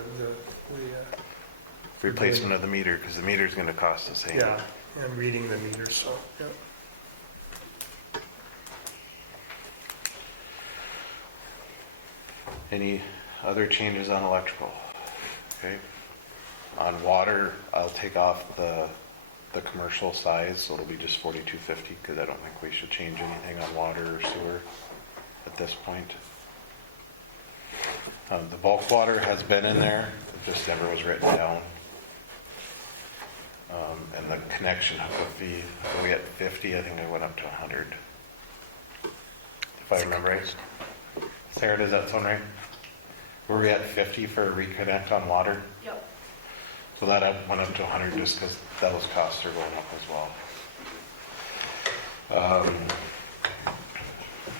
Replacement of the meter, because the meter's gonna cost the same. yeah, and reading the meter, so, yeah. Any other changes on electrical? Okay. On water, I'll take off the commercial size, so it'll be just 4250, because I don't think we should change anything on water or sewer at this point. The bulk water has been in there, it just never was written down. And the connection hookup fee, we at 50, I think I went up to 100. if I remember right. Sarah, does that sound right? Were we at 50 for reconnect on water? Yep. So that went up to 100 just because those costs are going up as well.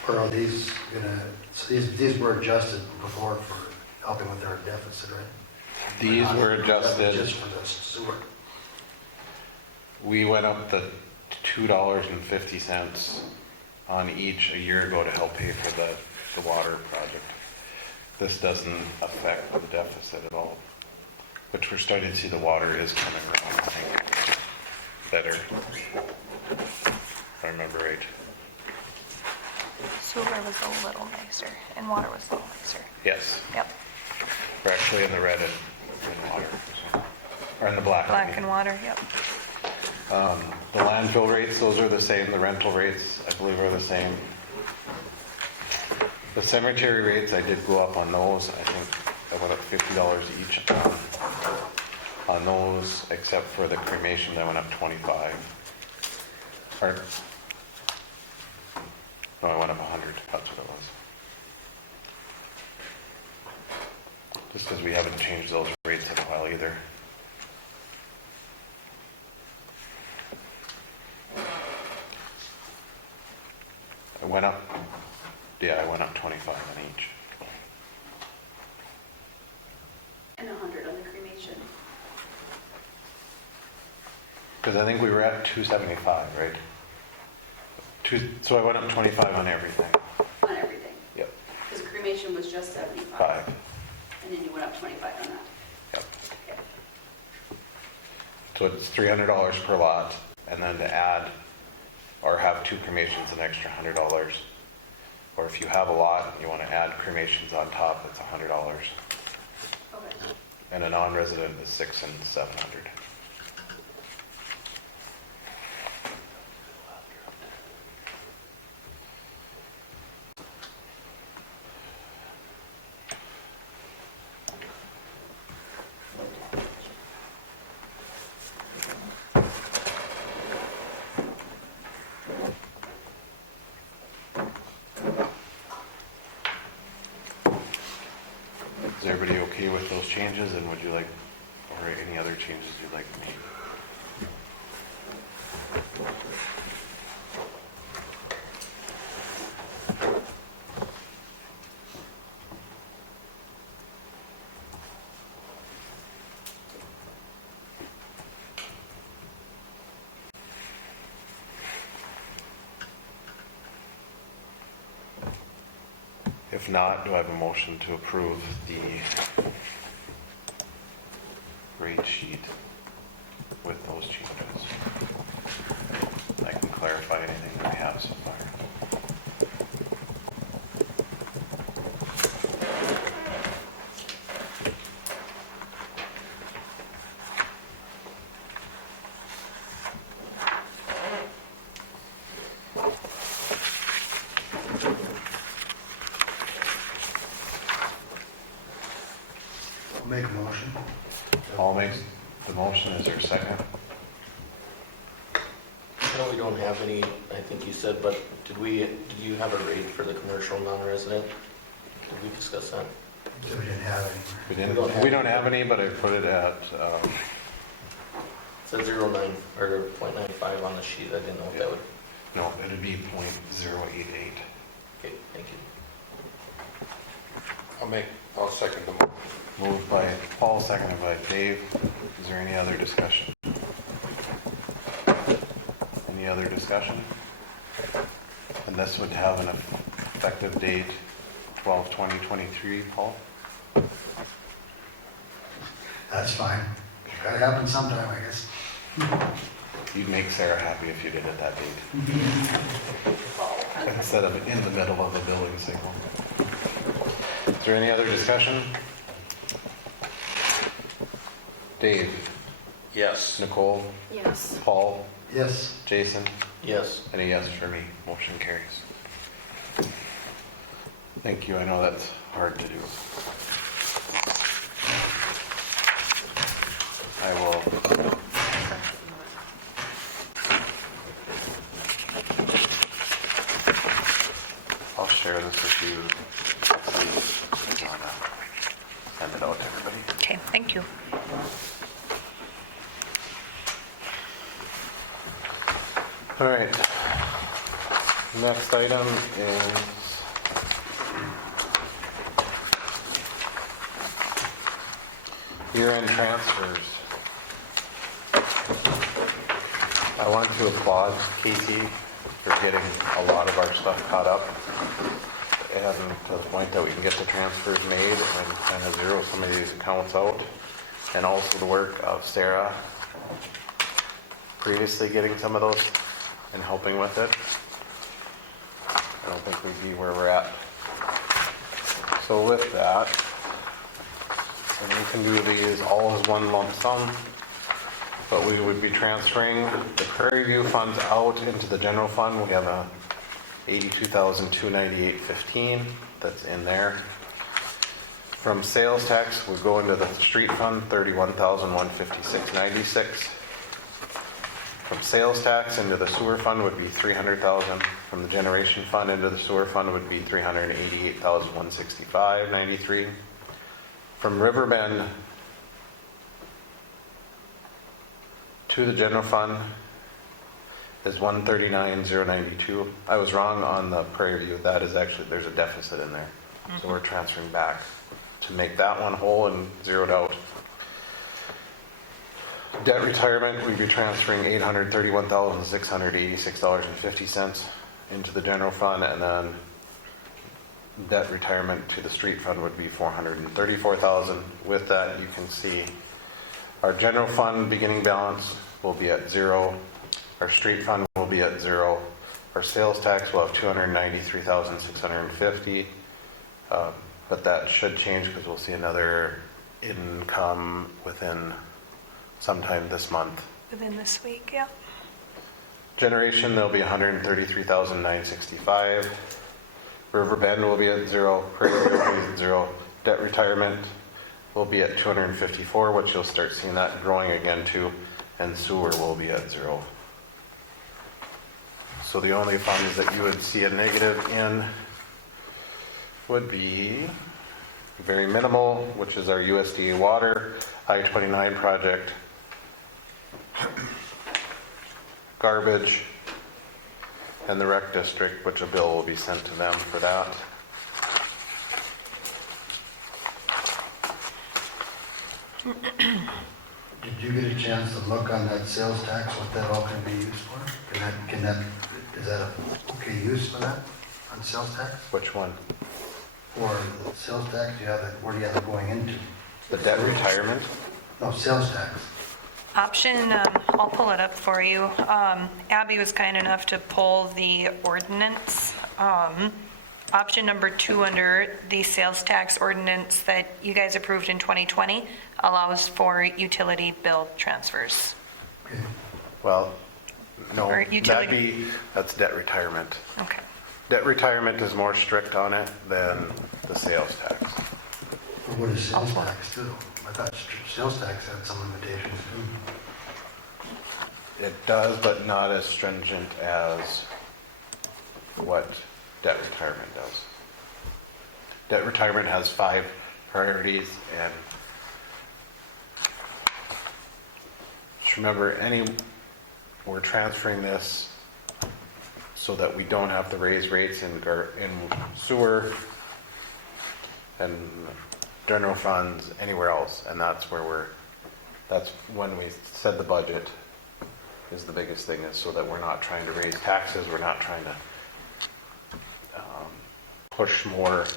Or are these gonna, so these were adjusted before for helping with our deficit, right? These were adjusted. Just for the sewer. We went up to $2.50 on each a year ago to help pay for the water project. This doesn't affect the deficit at all, which we're starting to see the water is coming around, I think, better. If I remember right. Sewer was a little nicer and water was a little nicer. Yes, Yep, we're actually in the red in water, so- or in the black. I black mean. and water, yep. The landfill rates, those are the same, the rental rates, I believe, are the same. The cemetery rates, I did go up on those, I think I went up $50 each on those, except for the cremation, that went up 25. Or, no, I went up 100, that's what it was. Just because we haven't changed those rates in a while either. I went up 25 on each. And 100 on the cremation. Because I think we were at 275, right? So I went up 25 on everything. On everything. Yep. Because cremation was just 75. 5. And then you went up 25 on that. Yep. Okay. So it's $300 per lot, and then to add or have 2 cremations, an extra $100. Or if you have a lot and you want to add cremations on top, it's $100. Okay. And a non-resident is $600 and $700. Is everybody okay with those changes, and would you like, or any other changes you'd like to make? If not, do I have a motion to approve the rate sheet with those changes? I can clarify anything that we have so far. I'll make a motion. Paul makes the motion, is there a second? I know we don't have any, I think you said, but did you have a rate for the commercial non-resident? Did we discuss that? So we didn't have any. We don't have any, but I put it at, It said 0.9 or 0.95 on the sheet. I didn't know if that would, no, it'd be .088. okay, thank you. I'll second the motion. Moved by Paul, seconded by Dave. Is there any other discussion? Any other discussion? And this would have an effective date 12/20/23, Paul? That's fine. Gotta happen sometime, I guess. You'd make Sarah happy if you did it that date. Instead of in the middle of the billing cycle. Is there any other discussion? Dave, Yes. Nicole, Yes. Paul, Yes. Jason, Yes. and a yes for me. Motion carries. Thank you. I know that's hard to do. I will. I'll share everybody. Okay, thank you. All right. Next item is year-end transfers. I want to applaud Casey for getting a lot of our stuff caught up and to the point that we can get the transfers made and kind of zero some of these accounts out. And also the work of Sarah previously getting some of those and helping with it. I don't think we'd be where we're at. So with that, and we can do these all as one lump sum, but we would be transferring the Prairie View funds out into the general fund. We have a $82,298.15 that's in there. From sales tax, we go into the street fund, $31,156.96. From sales tax into the sewer fund would be $300,000. From the generation fund into the sewer fund would be $388,165.93. From Riverbend to the general fund is $139,092. I was wrong on the Prairie View. That is actually, there's a deficit in there. So we're transferring back to make that one whole and zeroed out. Debt retirement, we'd be transferring $831,686.50 into the general fund, and then debt retirement to the street fund would be $434,000. With that, you can see our general fund beginning balance will be at zero. Our street fund will be at zero. Our sales tax will have $293,650. But that should change because we'll see another income within sometime this month. Within this week, yeah. Generation, there'll be $133,965. Riverbend will be at zero. Prairie View will be at zero. Debt retirement will be at $254, which you'll start seeing that growing again too. And sewer will be at zero. So the only funds that you would see a negative in would be very minimal, which is our USDA water, I-29 project, garbage, and the rec district, which a bill will be sent to them for that. Did you get a chance to look on that sales tax, what that all can be used for? Is that a okay use for that, on sales tax? Which one? For the sales tax, where do you have it going into? The debt retirement? No, sales tax. Option, I'll pull it up for you. Abby was kind enough to pull the ordinance. Option number 2 under the sales tax ordinance that you guys approved in 2020 allows for utility bill transfers. Okay. Well, no, Or that's debt retirement. Okay. Debt retirement is more strict on it than the sales tax. Well, what does sales tax do? I thought sales tax had some limitations too. It does, but not as stringent as what debt retirement does. Debt retirement has 5 priorities, and just remember, we're transferring this so that we don't have to raise rates in sewer and general funds anywhere else, and that's when we said the budget is the biggest thing, is so that we're not trying to raise taxes, we're not trying to push more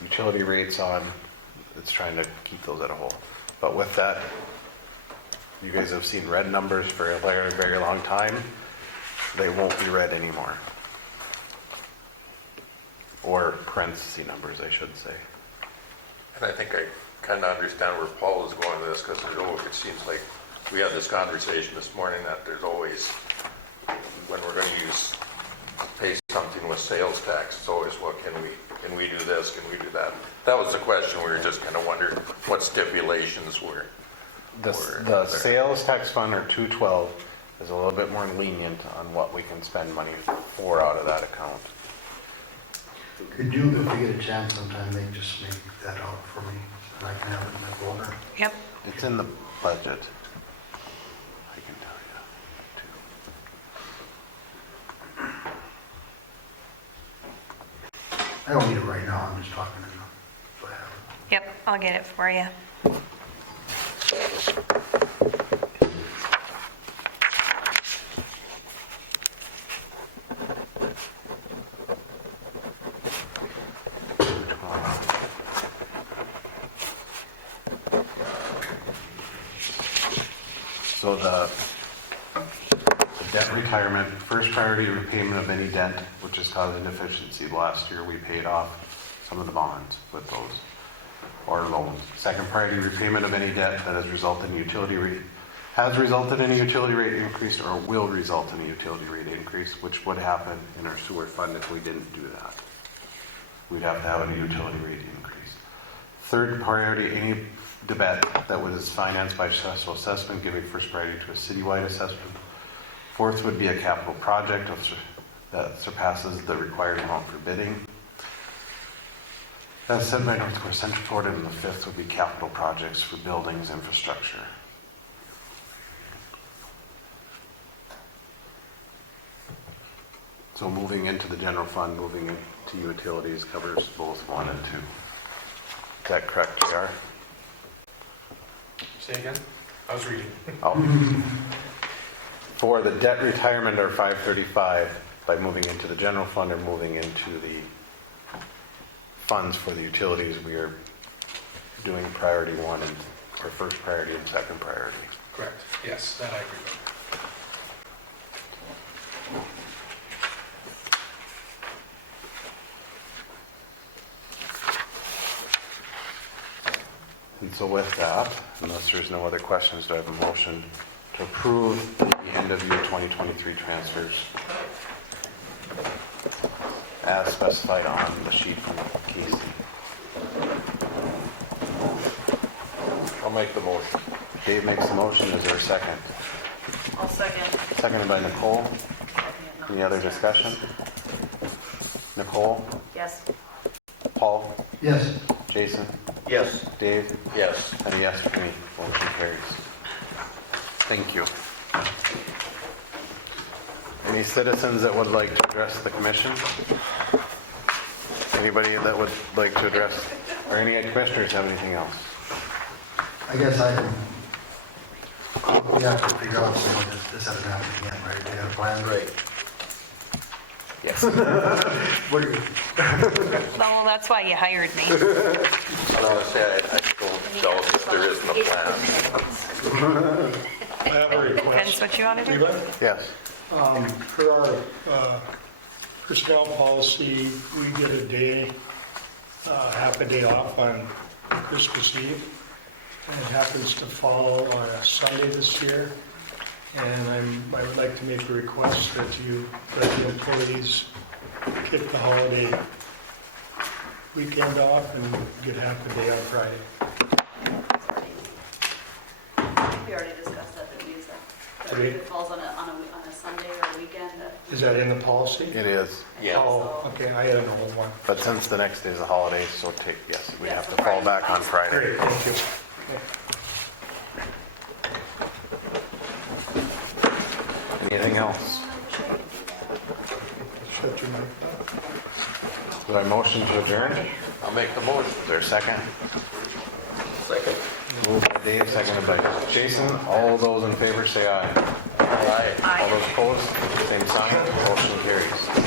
utility rates on. It's trying to keep those at a whole. But with that, you guys have seen red numbers for a very, very long time. They won't be red anymore. Or parenthesis numbers, I should say. And I think I kind of understand where Paul is going with this, because it seems like we had this conversation this morning that there's always, when we're going to pay something with sales tax, it's always, well, can we do this, can we do that? That was the question. We were just kind of wondering what stipulations were. The sales tax fund, or 212, is a little bit more lenient on what we can spend money for out of that account. Could you, if you get a chance sometime, just make that out for me? I can have it in my folder. Yep. It's in the budget. I can tell you. I don't need it right now, I'm just talking to you. So I have it. Yep, I'll get it for you. So the debt retirement, first priority repayment of any debt which has caused a deficiency. Last year, we paid off some of the bonds with those, or loans. Second priority repayment of any debt that has resulted in a utility rate increase or will result in a utility rate increase, which would happen in our sewer fund if we didn't do that. We'd have to have a utility rate increase. Third priority, any debt that was financed by special assessment, giving first priority to a citywide assessment. Fourth would be a capital project that surpasses the required amount for bidding. As said by Northwest Central Florida, and the fifth would be capital projects for buildings, infrastructure. So moving into the general fund, moving into utilities covers both 1 and 2. Is that correct, JR? Say again? I was reading. Oh. For the debt retirement or 535, by moving into the general fund or moving into the funds for the utilities, we are doing priority 1 and, or first priority and second priority. Correct. Yes, that I agree with. And so with that, unless there's no other questions, do I have a motion to approve the end of year 2023 transfers as specified on the sheet from Casey? I'll make the motion. Dave makes the motion. Is there a second? I'll second. Seconded by Nicole. Any other discussion? Nicole? Yes. Paul? Yes. Jason? Yes. Dave? Yes. And a yes for me. Motion carries. Thank you. Any citizens that would like to address the commission? Anybody that would like to address, or any commissioners have anything else? I guess I can, we have to figure out, so this hasn't happened again, right? They have a plan? Right. Yes. What do you, Well, that's why you hired me. I was gonna say, I don't know if there isn't a plan. I have a Depends request. what you want to do. Levi? Yes. For our personnel policy, we get a day, half a day off on Christmas Eve. And it happens to fall on a Sunday this year. And I would like to make a request that let the employees get the holiday weekend off and get half a day on Friday. We already discussed that we use that. That Did we? if it falls on a Sunday or a weekend, that. Is that in the policy? It is. Yeah. Oh, okay, I had an old one. But since the next day is a holiday, so yes, we Yeah, have so to fall Friday's back on fine. Friday. Great, thank you. Anything else? Shut your mic. Do I motion to adjourn? I'll make the motion. Is there a second? Second. Moved by Dave, seconded by Jason. All those in favor say aye. Aye. All those opposed, same sign. Motion carries.